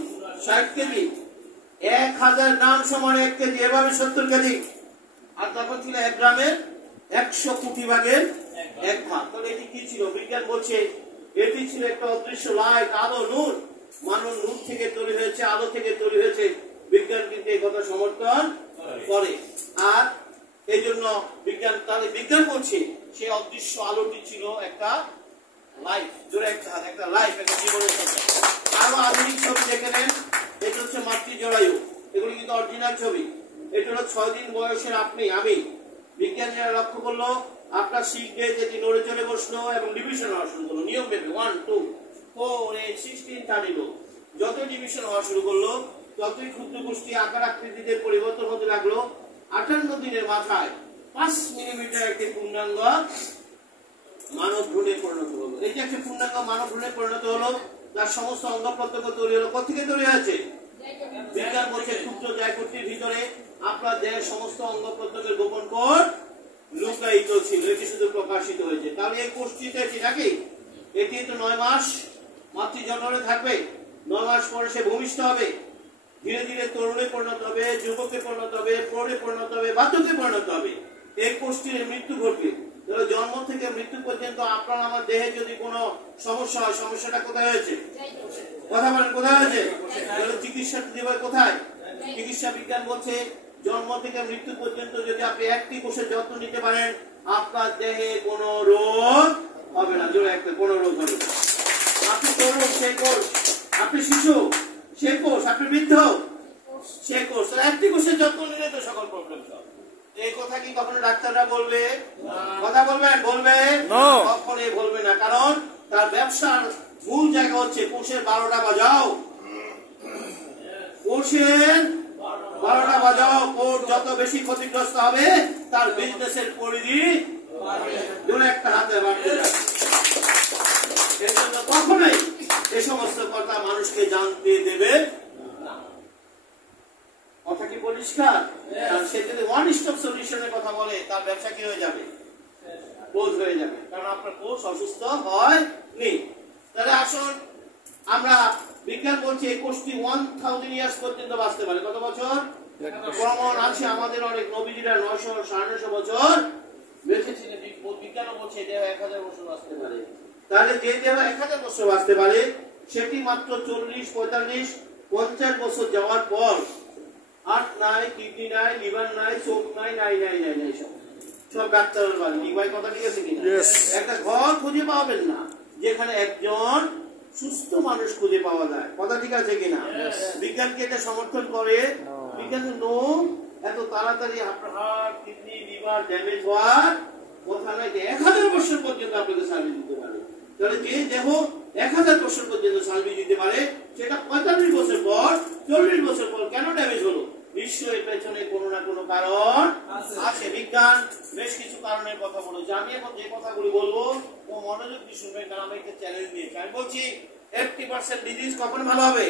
60 কেজি। 1000 গ্রাম সমান 1 কেজি, এভাবে 70 কেজি। আর তখন ছিল 1 গ্রামের 100 কোটি ভাগের 1 ভাগ। তাহলে এটি কি ছিল? বিজ্ঞান বলছে এটি ছিল একটা অদৃশ্য লাইট, আলো, নূর। মানব নূর থেকে তৈরি হয়েছে, আলো থেকে তৈরি হয়েছে। বিজ্ঞান কিন্তু এই কথা সমর্থন করে। আর এই জন্য বিজ্ঞান বলছে সেই অদৃশ্য আলোটি ছিল একটা লাইফ। জোরে একটা লাইফ, একটা জীবনের সংখ্যা। আরো আধুনিক ছবি দেখে নেন, এটা হচ্ছে মাতৃজরায়ু। এগুলি কিন্তু অরিজিনাল ছবি। এটা হলো 6 দিন বয়সের আপনি, আমি। বিজ্ঞানীরা লক্ষ্য করলো আপনার শিখবে যেটি নড়ে চলে বসলো এবং ডিভিশন হওয়া শুরু করলো নিয়ম ভেবে। 1, 2, 4, 8, 16, 32। যত ডিভিশন হওয়া শুরু করলো ততই ক্ষুদ্র কোষটি আকার আকৃতিতে পরিবর্তন হতে লাগলো। 58 দিনের মাথায় 5 মিলিমিটার একটি পূর্ণাঙ্গ মানব ভ্রূণে পরিণত হলো। এই যে একটা পূর্ণাঙ্গ মানব ভ্রূণে পরিণত হলো, তার সমস্ত অঙ্গ প্রত্যঙ্গ তৈরি হলো। কোথেকে তৈরি হয়েছে? বিজ্ঞান বলছে ক্ষুদ্র জায়গোটির ভিতরে আপনার দেহের সমস্ত অঙ্গ প্রত্যঙ্গের গোপন কোড লুকায়িত ছিল, এটি শুধু প্রকাশিত হয়েছে। তাহলে এই কোষটিতে এটি নাকি, এটি তো 9 মাস মাতৃজঠরে থাকবে। 9 মাস পরে সে ভূমিষ্ঠ হবে, ধীরে ধীরে তরুণে পরিণত হবে, যুবকে পরিণত হবে, প্রৌঢ়ে পরিণত হবে, বালকে পরিণত হবে। এই কোষটির মৃত্যু ঘটবে। জন্ম থেকে মৃত্যু পর্যন্ত আপনার আমার দেহে যদি কোনো সমস্যা হয়, সমস্যাটা কোথায় হয়েছে? কথা বলেন, কোথায় হয়েছে? চিকিৎসা দিবে কোথায়? চিকিৎসা বিজ্ঞান বলছে জন্ম থেকে মৃত্যু পর্যন্ত যদি আপনি একটি কোষের যত্ন নিতে পারেন, আপনার দেহে কোনো রোগ হবে না। জোরে একটা, কোনো রোগ হবে না। আপনি তরুণ, সেই কোষ। আপনি শিশু, সেই কোষ। আপনি বৃদ্ধ, সেই কোষ। একটি কোষের যত্ন নিলে তো সকল প্রবলেম সব। এই কথা কি কখনো ডাক্তাররা বলবে? কথা বলবেন? বলবে? কখনোই বলবে না। কারণ তার ব্যবসার মূল জায়গা হচ্ছে কোষের 12টা বাজাও, কোষের 12টা বাজাও। কোর্ট যত বেশি ক্ষতিগ্রস্ত হবে তার বিজনেসের পরিধি দূরে একটা হাতে বাড়তে যাবে। এর জন্য কখনোই এই সমস্ত কথা মানুষকে জানতে দেবে না। কথা কি পরিষ্কার? আর সে যদি ওয়ান স্টপ সলিউশনের কথা বলে তার ব্যবসা কি হয়ে যাবে? ক্লোজ হয়ে যাবে, কারণ আপনার কোর্স অসুস্থ হয়নি। তাহলে আসুন, আমরা বিজ্ঞান বলছে এই কোর্সটি 1000 ইয়ার্স পর্যন্ত বাঁচতে পারে। কত বছর? প্রমাণ আছে আমাদের অনেক নবীজিরা 900 950 বছর বেঁচেছিলেন। বিজ্ঞানও বলছে দেহ 1000 বছর বাঁচতে পারে। তাহলে যে দেহ 1000 বছর বাঁচতে পারে সেটি মাত্র 40 45 50 বছর যাওয়ার পর হার্ট নাই, কিডনি নাই, লিভার নাই, চোখ নাই, নাই নাই নাই নাই সব ডাক্তারের বাড়ি। কি ভাই কথা ঠিক আছে কিনা? একটা ঘর খুঁজে পাবেন না যেখানে একজন সুস্থ মানুষ খুঁজে পাওয়া যায়। কথা ঠিক আছে কিনা? বিজ্ঞানকে এটা সমর্থন করে। বিজ্ঞান নো, এত তাড়াতাড়ি আপনার হার্ট, কিডনি, লিভার ড্যামেজ হওয়ার কথা নয়। 1000 বছর পর্যন্ত আপনাকে সার্ভিস দিতে পারে। তাহলে যে দেহ 1000 বছর পর্যন্ত সার্ভিস দিতে পারে সেটা 45 বছর পর 40 বছর পর কেন ড্যামেজ হলো? নিশ্চয়ই পেছনে কোনো না কোনো কারণ আছে। বিজ্ঞান বেশ কিছু কারণের কথা বলেছে। আমি এখন যে কথাগুলি বলবো ও মনোযোগ দিয়ে শুনবেন, কারণ আমি একটা চ্যালেঞ্জ দিয়েছি। আমি বলছি 80% ডিজিজ কখন ভালো হবে?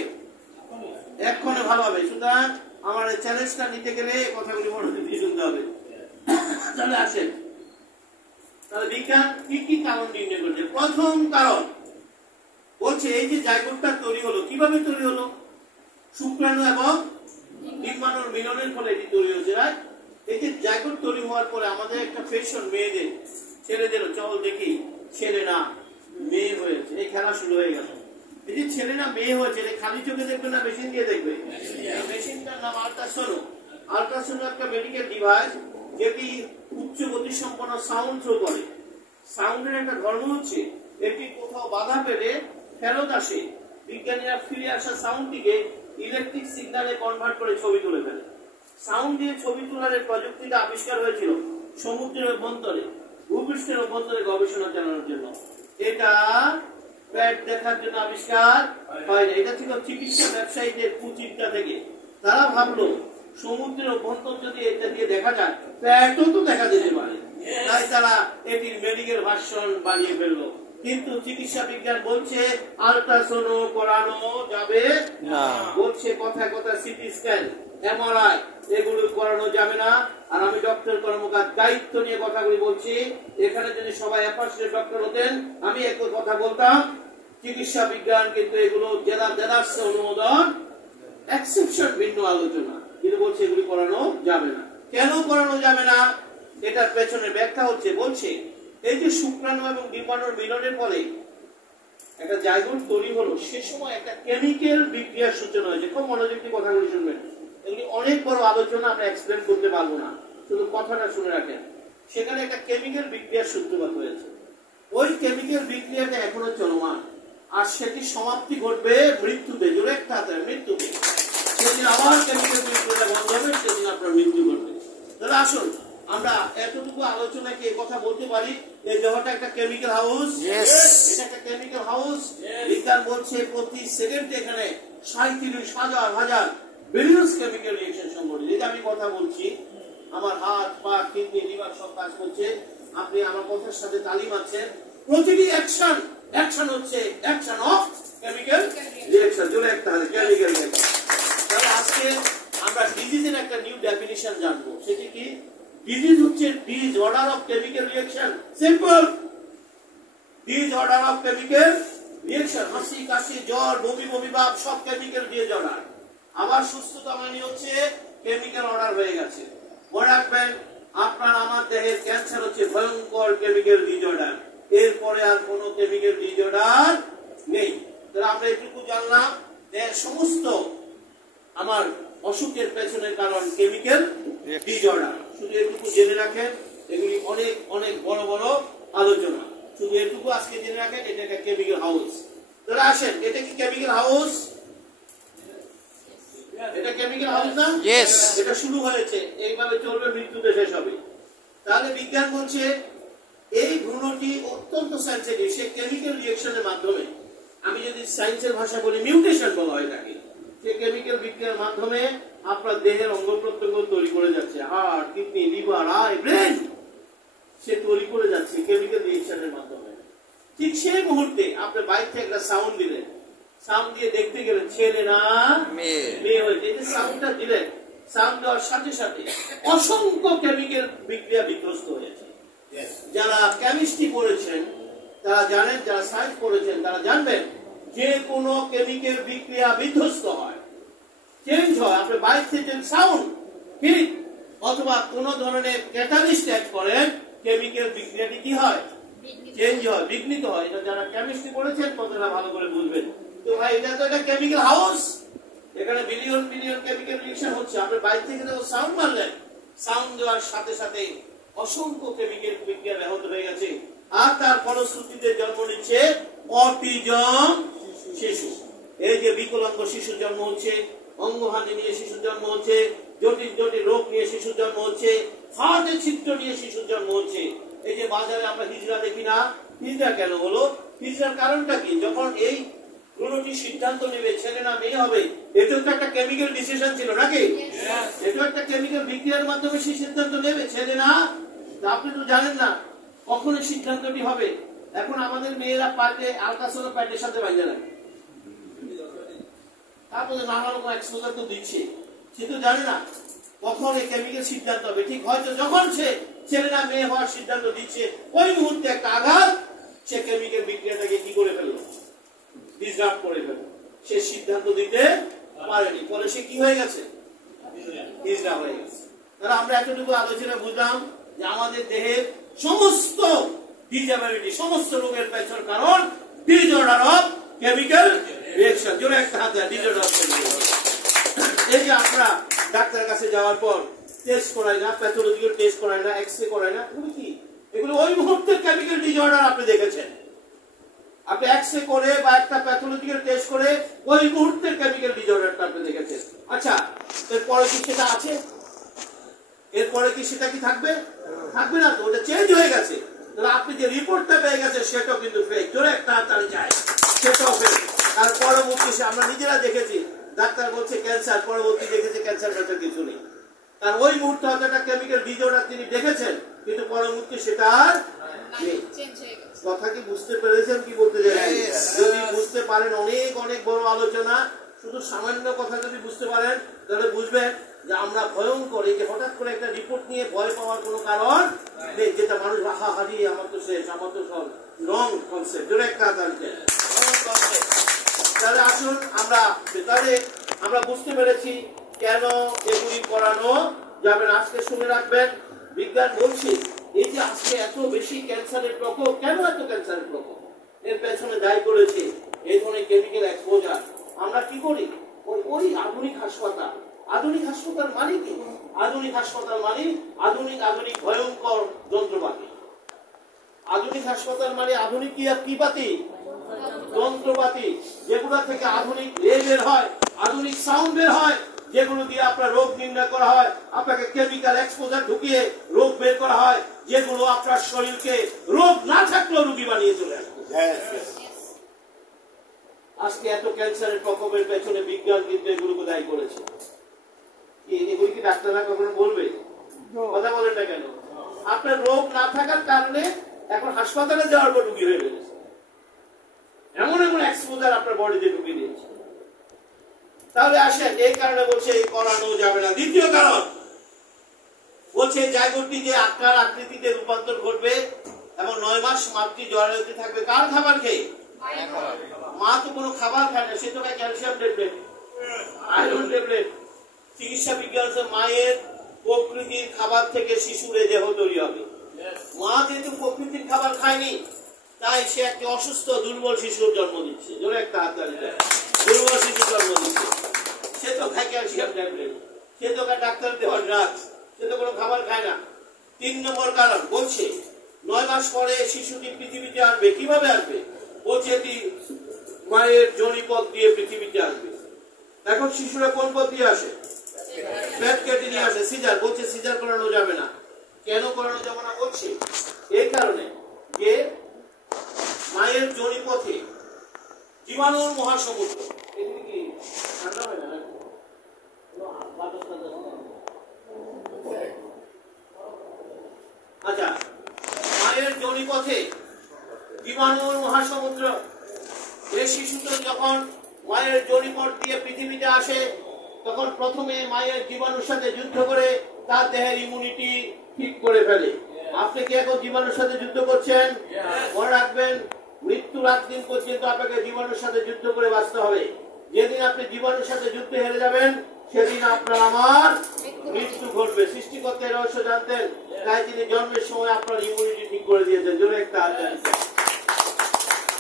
এক্ষণে ভালো হবে। সুতরাং আমার এই চ্যালেঞ্জটা নিতে গেলে এই কথাগুলি মনোযোগ দিয়ে শুনতে হবে। তাহলে আসেন, তাহলে বিজ্ঞান কি কি কারণ নির্ণয় করছে? প্রথম কারণ বলছে এই যে জাইগোটটা তৈরি হলো, কিভাবে তৈরি হলো? শুক্রাণু এবং ডিম্বাণুর মিলনের ফলে এটি তৈরি হয়েছে। এই যে জাইগোট তৈরি হওয়ার পরে আমাদের একটা ফ্যাশন, মেয়েদের ছেলেদের চল দেখি ছেলে না মেয়ে হয়েছে, এই খেলা শুরু হয়ে গেল। এই যে ছেলে না মেয়ে হয়েছে এটা খালি চোখে দেখবে না মেশিন দিয়ে দেখবে? মেশিনটার নাম আল্ট্রাসোনো। আল্ট্রাসোনো একটা মেডিকেল ডিভাইস যেটি উচ্চ গতি সম্পন্ন সাউন্ড থ্রো করে। সাউন্ডের একটা ধর্ম হচ্ছে এটি কোথাও বাধা পেলে ফেরত আসে। বিজ্ঞানীরা ফিরে আসা সাউন্ডটিকে ইলেকট্রিক সিগন্যালে কনভার্ট করে ছবি তুলে ফেলে। সাউন্ড দিয়ে ছবি তোলার প্রযুক্তিটা আবিষ্কার হয়েছিল সমুদ্রের অভ্যন্তরে, ভূপৃষ্ঠের অভ্যন্তরে গবেষণা চালানোর জন্য। এটা প্যাট দেখার জন্য আবিষ্কার হয়নি। এটা ছিল চিকিৎসা ব্যবসায়ীদের কুচিন্তা থেকে। তারা ভাবলো সমুদ্রের অভ্যন্তর যদি এটা দিয়ে দেখা যায় প্যাটও তো দেখা যেতে পারে, তাই তারা এটির মেডিকেল ভার্সন বানিয়ে ফেললো। কিন্তু চিকিৎসা বিজ্ঞান বলছে আল্ট্রাসোনো করানো যাবে না। বলছে কথায় কথায় সিটি স্ক্যান, এমআরআই এগুলো করানো যাবে না। আর আমি ডক্টর কর্মকার দায়িত্ব নিয়ে কথাগুলি বলছি। এখানে যদি সবাই অ্যাপার্টমেন্ট ডক্টর হতেন আমি একই কথা বলতাম। চিকিৎসা বিজ্ঞান কিন্তু এগুলো জেলা জেলার্সে অনুমোদন, এক্সেপশন ভিন্ন আলোচনা, কিন্তু বলছে এগুলি করানো যাবে না। কেন করানো যাবে না? এটার পেছনে ব্যাখ্যা হচ্ছে, বলছে এই যে শুক্রাণু এবং ডিম্বাণুর মিলনের ফলে একটা জাইগোট তৈরি হলো, সে সময় একটা কেমিক্যাল বিক্রিয়ার সূচনা হয়েছে। খুব মনোযোগ দিয়ে কথাগুলি শুনবেন, এগুলি অনেক বড় আলোচনা, আমরা এক্সপ্লেন করতে পারবো না, শুধু কথাটা শুনে রাখেন। সেখানে একটা কেমিক্যাল বিক্রিয়ার সূত্রপাত হয়েছে। ওই কেমিক্যাল বিক্রিয়াটা এখনো চলমান, আর সেটি সমাপ্তি ঘটবে মৃত্যুতে। জোরে একটা হাতে মৃত্যুতে। সেদিন আবার কেমিক্যাল বিক্রিয়াটা বন্ধ হবে, সেদিন আপনার মৃত্যু ঘটবে। তাহলে আসুন আমরা এতটুকু আলোচনাকে কথা বলতে পারি, এই দেহটা একটা কেমিক্যাল হাউস। এটা একটা কেমিক্যাল হাউস। বিজ্ঞান বলছে প্রতি সেকেন্ডে এখানে 37,000 বিলিয়ন কেমিক্যাল রিঅ্যাকশন সংঘটিত। এই যে আমি কথা বলছি, আমার হাত পা কিডনি লিভার সব কাজ করছে, আপনি আমার কথার সাথে তালি মারছেন। প্রতিটি অ্যাকশন হচ্ছে অ্যাকশন অফ কেমিক্যাল রিঅ্যাকশন। জোরে একটা হাতে কেমিক্যাল রিঅ্যাকশন। তাহলে আজকে আমরা ডিজিজের একটা নিউ ডেফিনিশন জানবো। সেটি কি? ডিজিজ হচ্ছে disorder of chemical reaction. Simple, disorder of chemical reaction. হাসি কাশি জ্বর বমি বমি ভাব সব কেমিক্যাল ডিসঅর্ডার। আবার সুস্থতা মানে হচ্ছে কেমিক্যাল অর্ডার হয়ে গেছে। মনে রাখবেন আপনার আমার দেহের ক্যান্সার হচ্ছে ভয়ঙ্কর কেমিক্যাল ডিসঅর্ডার। এরপরে আর কোনো কেমিক্যাল ডিসঅর্ডার নেই। তাহলে আমরা এটুকু জানলাম যে সমস্ত আমার অসুখের পেছনের কারণ কেমিক্যাল ডিসঅর্ডার। শুধু এটুকু জেনে রাখেন, এগুলি অনেক অনেক বড় বড় আলোচনা। শুধু এটুকু আজকে জেনে রাখেন, এটা একটা কেমিক্যাল হাউস। তাহলে আসেন, এটা কি কেমিক্যাল হাউস? এটা কেমিক্যাল হাউস না? এটা শুরু হয়েছে, এইভাবে চলবে, মৃত্যুতে শেষ হবে। তাহলে বিজ্ঞান বলছে এই ভ্রূণটি অত্যন্ত সেনসিটিভ। সে কেমিক্যাল রিঅ্যাকশনের মাধ্যমে, আমি যদি সায়েন্সের ভাষা বলি মিউটেশন বলা হয় তাকে, সে কেমিক্যাল বিক্রিয়ার মাধ্যমে আপনার দেহের অঙ্গ প্রত্যঙ্গ তৈরি করে যাচ্ছে, heart, kidney, liver, eye, brain, সে তৈরি করে যাচ্ছে কেমিক্যাল রিঅ্যাকশনের মাধ্যমে। ঠিক সেই মুহূর্তে আপনি বাইক থেকে একটা সাউন্ড দিলেন, সাউন্ড দিয়ে দেখতে গেলেন ছেলে না মেয়ে হয়েছে। এই যে সাউন্ডটা দিলেন, সাউন্ড দেওয়ার সাথে সাথে অসংখ্য কেমিক্যাল বিক্রিয়া বিধ্বস্ত হয়েছে। যারা কেমিস্ট্রি পড়েছেন তারা জানেন, যারা সায়েন্স পড়েছেন তারা জানবেন, যে কোনো কেমিক্যাল বিক্রিয়া বিধ্বস্ত হয়, চেঞ্জ হয়। আপনি বাইক থেকে সাউন্ড ঠিক অথবা কোন ধরনের ক্যাটালিস্ট অ্যাড করেন, কেমিক্যাল বিক্রিয়াটি কি হয়? চেঞ্জ হয়, বিঘ্নিত হয়। এটা যারা কেমিস্ট্রি পড়েছেন কথাটা ভালো করে বুঝবেন। তো ভাই এটা তো একটা কেমিক্যাল হাউস, এখানে বিলিয়ন বিলিয়ন কেমিক্যাল রিঅ্যাকশন হচ্ছে। আপনি বাইরে থেকে যখন সাউন্ড মারলেন, সাউন্ড দেওয়ার সাথে সাথে অসংখ্য কেমিক্যাল বিক্রিয়া ব্যাহত হয়ে গেছে, আর তার ফলশ্রুতিতে জন্ম নিচ্ছে অটিজম শিশু। এই যে বিকলাঙ্গ শিশু জন্ম হচ্ছে, অঙ্গহানি নিয়ে শিশু জন্ম হচ্ছে, জটিল জটিল রোগ নিয়ে শিশু জন্ম হচ্ছে, হার্টের ছিদ্র নিয়ে শিশু জন্ম হচ্ছে। এই যে বাজারে আমরা হিজড়া দেখি না, হিজড়া কেন হলো? হিজড়ার কারণটা কি? যখন এই কোনটি সিদ্ধান্ত নেবে ছেলে না মেয়ে হবে, এটা তো একটা কেমিক্যাল ডিসিশন ছিল নাকি? এটা একটা কেমিক্যাল বিক্রিয়ার মাধ্যমে সেই সিদ্ধান্ত নেবে ছেলে না। আপনি তো জানেন না কখন এই সিদ্ধান্তটি হবে। এখন আমাদের মেয়েরা পার্টে আলট্রাসাউন্ড প্যাডের সাথে বাইরে লাগে, তারপরে নানা রকম এক্সপোজার তো দিচ্ছে, সে তো জানে না কখন এই কেমিক্যাল সিদ্ধান্ত হবে। ঠিক হয়তো যখন সে ছেলে না মেয়ে হওয়ার সিদ্ধান্ত দিচ্ছে, ওই মুহূর্তে একটা আঘাত, সে কেমিক্যাল বিক্রিয়াটাকে কি করে ফেললো? ডিসরাপ্ট করে ফেললো। সে সিদ্ধান্ত দিতে পারেনি, ফলে সে কি হয়ে গেছে? ডিসরাপ্ট হয়ে গেছে। তাহলে আমরা এতটুকু আলোচনা বুঝলাম যে আমাদের দেহের সমস্ত ডিসএবিলিটি, সমস্ত রোগের পেছন কারণ ডিসঅর্ডার অফ কেমিক্যাল রিঅ্যাকশন। জোরে একটা হাত দেয়, ডিসঅর্ডার অফ কেমিক্যাল। এই যে আপনারা ডাক্তারের কাছে যাওয়ার পর টেস্ট করায় না, প্যাথোলজিক্যাল টেস্ট করায় না, এক্সরে করায় না, এগুলো কি? এগুলো ওই মুহূর্তের কেমিক্যাল ডিসঅর্ডার আপনি দেখেছেন। আপনি এক্সরে করে বা একটা প্যাথোলজিক্যাল টেস্ট করে ওই মুহূর্তের কেমিক্যাল ডিসঅর্ডারটা আপনি দেখেছেন। আচ্ছা, এরপরে কি সেটা আছে? এরপরে কি সেটা কি থাকবে? থাকবে না তো, ওটা চেঞ্জ হয়ে গেছে। তাহলে আপনি যে রিপোর্টটা পেয়ে গেছে সেটাও কিন্তু ফেক। জোরে একটা হাততালি চাই, সেটাও ফেক। আর পরবর্তী আমরা নিজেরা দেখেছি, ডাক্তার বলছে ক্যান্সার, পরবর্তী দেখেছে ক্যান্সার ফ্যান্সার কিছু নেই। কারণ ওই মুহূর্তে হয়তো একটা কেমিক্যাল ডিসঅর্ডার তিনি দেখেছেন, কিন্তু পরবর্তী সেটা আর নেই। কথা কি বুঝতে পেরেছেন কি বলতে চাই? যদি বুঝতে পারেন, অনেক অনেক বড় আলোচনা। শুধু সামান্য কথা যদি বুঝতে পারেন তাহলে বুঝবেন যে আমরা ভয়ঙ্কর, এই যে হঠাৎ করে একটা রিপোর্ট নিয়ে ভয় পাওয়ার কোনো কারণ নেই, যেটা মানুষ হারি আমার তো শেষ, আমার তো সব রং কনসেপ্ট। জোরে একটা তাহলে আসুন আমরা বুঝতে পেরেছি কেন এগুলি করানো যাবে না। আজকে শুনে রাখবেন, বিজ্ঞান বলছে এই যে আজকে এত বেশি ক্যান্সারের প্রকোপ, কেন এত ক্যান্সারের প্রকোপ? এর পেছনে দায়ী করেছে এই ধরনের কেমিক্যাল এক্সপোজার। আমরা কি করি? ওই আধুনিক হাসপাতাল, আধুনিক হাসপাতাল মানে কি? আধুনিক হাসপাতাল মানে আধুনিক ভয়ঙ্কর যন্ত্রপাতি। আধুনিক হাসপাতাল মানে আধুনিক কি পাতি? যন্ত্রপাতি, যেগুলো থেকে আধুনিক রে বের হয়, আধুনিক সাউন্ড বের হয়, যেগুলো দিয়ে আপনার রোগ নির্ণয় করা হয়, আপনাকে কেমিক্যাল এক্সপোজার ঢুকিয়ে রোগ বের করা হয়, যেগুলো আপনার শরীরকে রোগ না থাকলেও রোগী বানিয়ে চলে আসবে। আজকে এত ক্যান্সারের প্রকোপের পেছনে বিজ্ঞান কিন্তু এগুলোকে দায়ী করেছে। এগুলি কি ডাক্তাররা কখনো বলবে? কথা বলেন না কেন? আপনার রোগ না থাকার কারণে এখন হাসপাতালে যাওয়ার পর রোগী হয়ে গেছে, এমন এমন এক্সপোজার আপনার বডিতে ঢুকিয়ে দিয়েছে। তাহলে আসেন, এই কারণে বলছে এই করানো যাবে না। দ্বিতীয় কারণ বলছে জায়গাটি যে আকার আকৃতিতে রূপান্তর ঘটবে এবং 9 মাস মাতৃ জরায়ুতে থাকবে কার খাবার খেয়ে? মা তো কোনো খাবার খায় না, সে তো খায় ক্যালসিয়াম ট্যাবলেট, আয়রন ট্যাবলেট। চিকিৎসা বিজ্ঞান মায়ের প্রকৃতির খাবার থেকে শিশুর দেহ তৈরি হবে। মা যেহেতু প্রকৃতির খাবার খায়নি, তাই সে একটা অসুস্থ দুর্বল শিশুর জন্ম দিচ্ছে। জোরে একটা হাততালি দেয়, দুর্বল শিশু জন্ম দিচ্ছে। সে তো খায় ক্যালসিয়াম ট্যাবলেট, সে তো খায় ডাক্তার দেওয়া ড্রাগস, সে তো কোনো খাবার খায় না। 3 নম্বর কারণ বলছে 9 মাস পরে শিশুটি পৃথিবীতে আসবে। কিভাবে আসবে? বলছে এটি মায়ের যোনিপথ দিয়ে পৃথিবীতে আসবে। এখন শিশুরা কোন পথ দিয়ে আসে? পেট কেটে নিয়ে আসে, সিজার। বলছে সিজার করানো যাবে না। কেন করানো যাবে না বলছে? এই কারণে যে মায়ের যোনিপথে জীবাণুর মহাসমুদ্র। এগুলি কি ঠান্ডা হয় না? যোনি পথে জীবাণুর মহাসমুদ্র। এই শিশুটা যখন মায়ের যোনিপথ দিয়ে পৃথিবীতে আসে তখন প্রথমে মায়ের জীবাণুর সাথে যুদ্ধ করে তার দেহের ইমিউনিটি ঠিক করে ফেলে। আপনি কি এখন জীবাণুর সাথে যুদ্ধ করছেন? মনে রাখবেন, মৃত্যুর আগ দিন পর্যন্ত আপনাকে জীবাণুর সাথে যুদ্ধ করে বাঁচতে হবে। যেদিন আপনি জীবাণুর সাথে যুদ্ধে হেরে যাবেন সেদিন আপনার আমার মৃত্যু ঘটবে। সৃষ্টিকর্তার রহস্য জানতেন, তাই তিনি জন্মের সময় আপনার ইমিউনিটি ঠিক করে দিয়েছেন। জোরে একটা হাত দেন।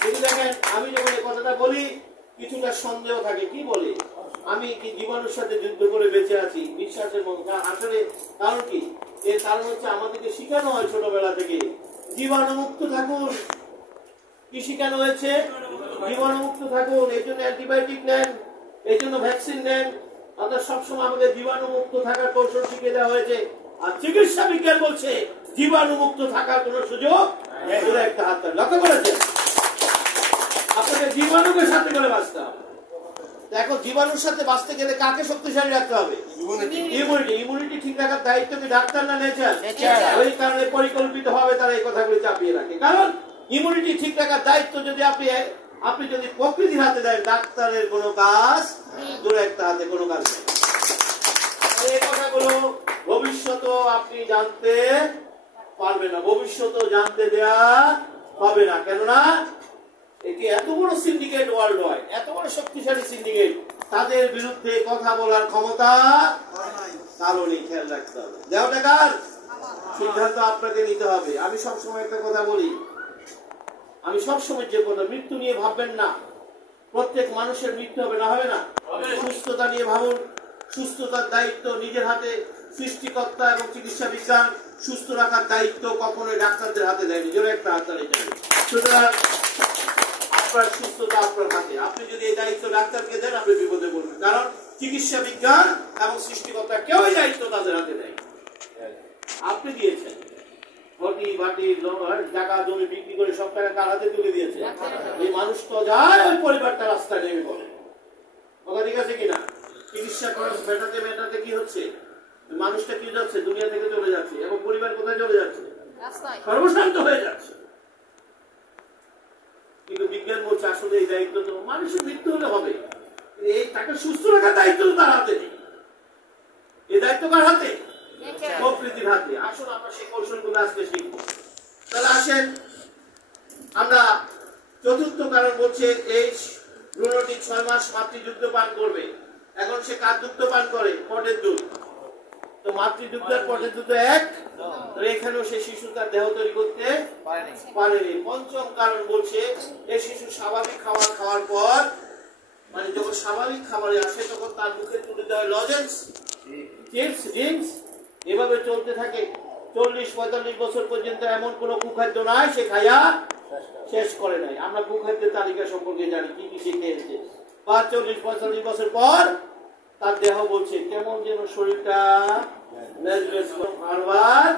কিন্তু দেখেন, আমি যখন এই কথাটা বলি কিছুটা সন্দেহ থাকে, কি বলে আমি কি জীবাণুর সাথে যুদ্ধ করে বেঁচে আছি বিশ্বাসের মধ্যে? আসলে কারণ কি? এর কারণ হচ্ছে আমাদেরকে শিখানো হয় ছোটবেলা থেকে জীবাণু মুক্ত থাকুন। কি শিখানো হয়েছে? জীবাণু মুক্ত থাকুন। এই জন্য অ্যান্টিবায়োটিক নেন, এই জন্য ভ্যাকসিন নেন। অর্থাৎ সবসময় আমাদের জীবাণু মুক্ত থাকার কৌশল শিখে দেওয়া হয়েছে। আর চিকিৎসা বিজ্ঞান বলছে জীবাণু মুক্ত থাকার কোন সুযোগ নেই। একটা হাত লক্ষ্য করেছেন? আপনাকে জীবাণুকে সাথে করে বাঁচতে হবে। দেখো, জীবাণুর সাথে বাঁচতে গেলে কাকে শক্তিশালী রাখতে হবে? ইমিউনিটি। ইমিউনিটি ঠিক রাখার দায়িত্ব কি ডাক্তার না নেচার? ওই কারণে পরিকল্পিত ভাবে তারা এই কথাগুলি চাপিয়ে রাখে। কারণ ইমিউনিটি ঠিক রাখার দায়িত্ব যদি আপনি যদি প্রকৃতির হাতে দেন, ডাক্তারের কোনো কাজ দূরে একটা হাতে কোনো কাজ নেই। এই কথাগুলো ভবিষ্যৎ আপনি জানতে পারবেন না, ভবিষ্যৎ জানতে দেয়া হবে না। কেননা এটি এত বড় সিন্ডিকেট, ওয়ার্ল্ড ওয়াইড এত বড় শক্তিশালী সিন্ডিকেট, তাদের বিরুদ্ধে কথা বলার ক্ষমতা কারণে খেয়াল রাখতে হবে। দেওয়াটা কার? সিদ্ধান্ত আপনাকে নিতে হবে। আমি সবসময় একটা কথা বলি, আমি সবসময় যে কথা, মৃত্যু নিয়ে ভাববেন না। প্রত্যেক মানুষের মৃত্যু হবে না, হবে না? সুস্থতা নিয়ে ভাবুন। সুস্থতার দায়িত্ব নিজের হাতে। সৃষ্টিকর্তা এবং চিকিৎসা বিজ্ঞান সুস্থ রাখার দায়িত্ব কখনোই ডাক্তারদের হাতে দেয়নি। জোরে একটা হাত তালি দেন। সুতরাং আপনার সুস্থতা আপনার হাতে। আপনি যদি এই দায়িত্ব ডাক্তারকে দেন আপনি বিপদে পড়বেন। কারণ চিকিৎসা বিজ্ঞান এবং সৃষ্টিকর্তা কেউই দায়িত্ব তাদের হাতে দেয়। আপনি দিয়েছেন ঘটি বাটি জায়গা জমি বিক্রি করে সব টাকা কার হাতে তুলে দিয়েছে? এই মানুষ তো যায়, ওই পরিবারটা রাস্তায় নেমে পড়ে। কথা ঠিক আছে কিনা? চিকিৎসা খরচ মেটাতে মেটাতে কি হচ্ছে? মানুষটা কি যাচ্ছে? দুনিয়া থেকে চলে যাচ্ছে। এবং পরিবার কোথায় চলে যাচ্ছে? সর্বশান্ত হয়ে যাচ্ছে। কিন্তু বিজ্ঞান বলছে আসলে এই দায়িত্ব তো মানুষের মৃত্যু হলে হবে, এই তাকে সুস্থ রাখার দায়িত্ব তো তার হাতে নেই। এই দায়িত্ব কার হাতে? প্রকৃতির হাতে। আসুন আমরা সেই কৌশলগুলো আজকে শিখব। তাহলে আসেন, আমরা চতুর্থ কারণ বলছে এই ভ্রূণটি 6 মাস মাতৃদুগ্ধ পান করবে। এখন সে কার দুগ্ধ পান করে? পটের দুধ। তো মাতৃদুগ্ধ আর পটের দুধ এক, এখানেও সে শিশু তার দেহ তৈরি করতে পারেনি। পঞ্চম কারণ বলছে এই শিশু স্বাভাবিক খাবার খাওয়ার পর, মানে যখন স্বাভাবিক খাবারে আসে তখন তার মুখে তুলে দেওয়া লজেন্স, চিপস, ড্রিঙ্কস এভাবে চলতে থাকে 40-45 বছর পর্যন্ত। এমন কোন কুখাদ্য নাই সে খাইয়া শেষ করে নাই। আমরা কুখাদ্যের তালিকা সম্পর্কে জানি কি কি সে খেয়েছে। 40-45 বছর পর তার দেহ বলছে কেমন যেন শরীরটা বারবার।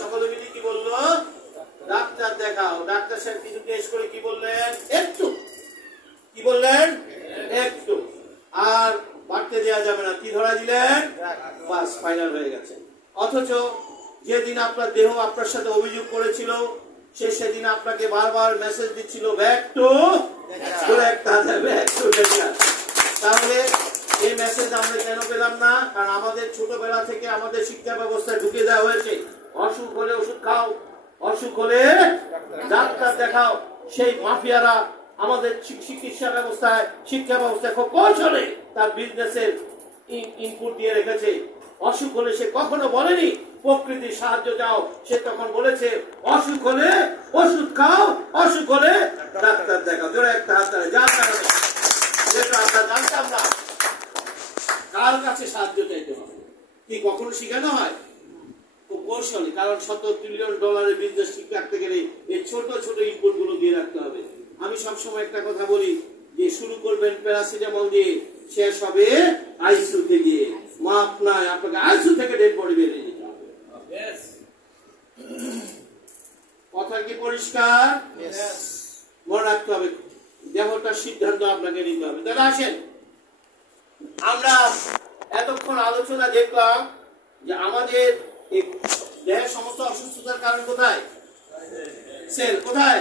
সকলে মিলে কি বললো? ডাক্তার দেখাও। ডাক্তার সাহেব কিছু টেস্ট করে কি বললেন? একটু। কি বললেন? একটু। আর বাড়তে দেওয়া যাবে না। কি ধরা দিলেন? বাস, ফাইনাল হয়ে গেছে। অথচ যেদিন আপনার দেহ আপনার সাথে অভিযোগ করেছিল সে সেদিন আপনাকে বারবার মেসেজ দিচ্ছিল ব্যাক টু নেচার। তাহলে এই মেসেজ আমরা কেন পেলাম না? কারণ আমাদের ছোটবেলা থেকে আমাদের শিক্ষা ব্যবস্থায় ঢুকে দেওয়া হয়েছে অসুখ হলে ওষুধ খাও, অসুখ হলে ডাক্তার দেখাও। সেই মাফিয়ারা আমাদের চিকিৎসা ব্যবস্থায়, শিক্ষা ব্যবস্থায় খুব কৌশলে তার বিজনেসের ইনপুট দিয়ে রেখেছে। অসুখ হলে সে কখনো বলেনি প্রকৃতির সাহায্য চাও, সে তখন বলেছে অসুখ হলে ওষুধ খাও, অসুখ হলে ডাক্তার দেখাও। জোরে একটা হাত তালি। যার কারণে আমরা জানতাম না কার কাছে সাহায্য চাইতে হবে। কি কখনো শিখানো হয়? খুব কৌশলী। কারণ $100 ট্রিলিয়ন বিজনেস ঠিক রাখতে গেলে এই ছোট ছোট ইনপুট গুলো দিয়ে রাখতে হবে। আমি সবসময় একটা কথা বলি যে শুরু করবেন প্যারাসিটামল দিয়ে, শেষ হবে আইসিইউতে গিয়ে। মাপ নাই, আপনাকে আইসিইউ থেকে ডেড বডি বেরিয়ে যেতে হবে। কথা কি পরিষ্কার? মনে রাখতে হবে, দেহটার সিদ্ধান্ত আপনাকে নিতে হবে। তাহলে আসেন, আমরা এতক্ষণ আলোচনা দেখলাম যে আমাদের দেহের সমস্ত অসুস্থতার কারণ কোথায়? সেল কোথায়?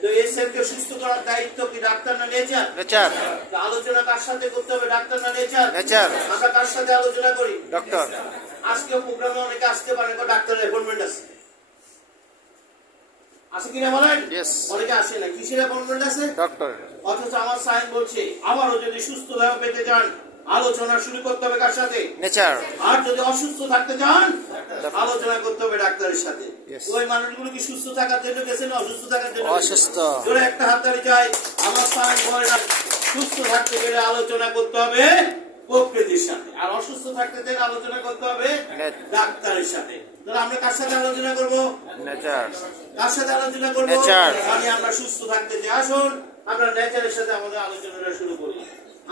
তো এই সেলকে সুস্থ করার দায়িত্ব কি ডাক্তার না নেচার? নেচার। তো আলোচনা কার সাথে করতে হবে, ডাক্তার না নেচার? নেচার। আমরা কার সাথে আলোচনা করি? ডক্টর। আজকে প্রোগ্রামে অনেকে আসতে পারে, ডাক্তারের অ্যাপয়েন্টমেন্ট আছে, আছে কিনা বলেন? Yes. অনেকে আসে না, কিসের অ্যাপয়েন্টমেন্ট আছে? ডক্টর। অথচ আমার সাইন বলছে আবারও যদি সুস্থ দেহ পেতে চান আলোচনা শুরু করতে হবে কার সাথে? নেচার। আর যদি অসুস্থ থাকতে চান আলোচনা করতে হবে ডাক্তারের সাথে। Yes. ওই মানুষগুলো কি সুস্থ থাকার জন্য গেছে না অসুস্থ থাকার জন্য? অসুস্থ। জোরে একটা হাততালি চাই। আমার সাইন বলে না, সুস্থ থাকতে গেলে আলোচনা করতে হবে প্রকৃতির সাথে, আর অসুস্থ থাকতে চাইলে আলোচনা করতে হবে ডাক্তারের সাথে। তাহলে আমরা কার সাথে আলোচনা করবো? নেচার। কার সাথে আলোচনা করবো? নেচার। মানে আমরা সুস্থ থাকতে চাই, আসুন আমরা নেচারের সাথে আমাদের আলোচনাটা শুরু করি।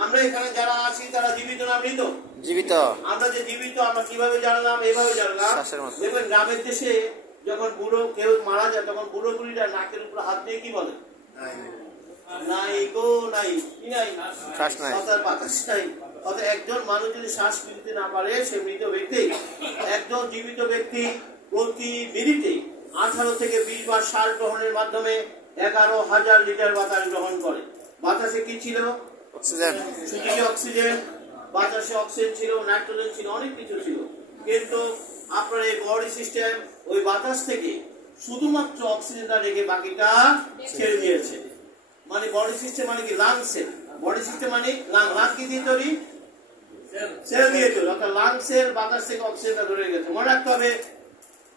আমরা এখানে যারা আছি তারা জীবিত না মৃত? জীবিত। আমরা যে জীবিত আমরা কিভাবে জানলাম? এইভাবে জানলাম, শ্বাসের মতো। দেখবেন গ্রামের দেশে যখন বুড়ো কেউ মারা যায় তখন বুড়ো বুড়িটা নাকের উপর হাত দিয়ে কি বলে? নাই গো নাই, কি নাই? শ্বাস নাই। কথার বাতাস নাই। অর্থাৎ একজন মানুষ যদি শ্বাস নিতে না পারে সে মৃত ব্যক্তি। একজন জীবিত ব্যক্তি প্রতি মিনিটে 18 থেকে 20 বার শ্বাস গ্রহণের মাধ্যমে 11,000 লিটার বাতাস গ্রহণ করে। বাতাসে কি ছিল? অক্সিজেন। শুধু অক্সিজেন, বাতাসে অক্সিজেন ছিল, নাইট্রোজেন ছিল, অনেক কিছু ছিল। কিন্তু আপনার এই বডি সিস্টেম ওই বাতাস থেকে শুধুমাত্র অক্সিজেনটা রেখে বাকিটা ছেড়ে দিয়েছে। মানে বডি সিস্টেম মানে কি? লাংসের বডি সিস্টেম মানে লাং কি দিয়ে তৈরি? সেল দিয়ে তৈরি। অর্থাৎ লাংসের বাতাস থেকে অক্সিজেনটা ধরে গেছে। মনে রাখতে হবে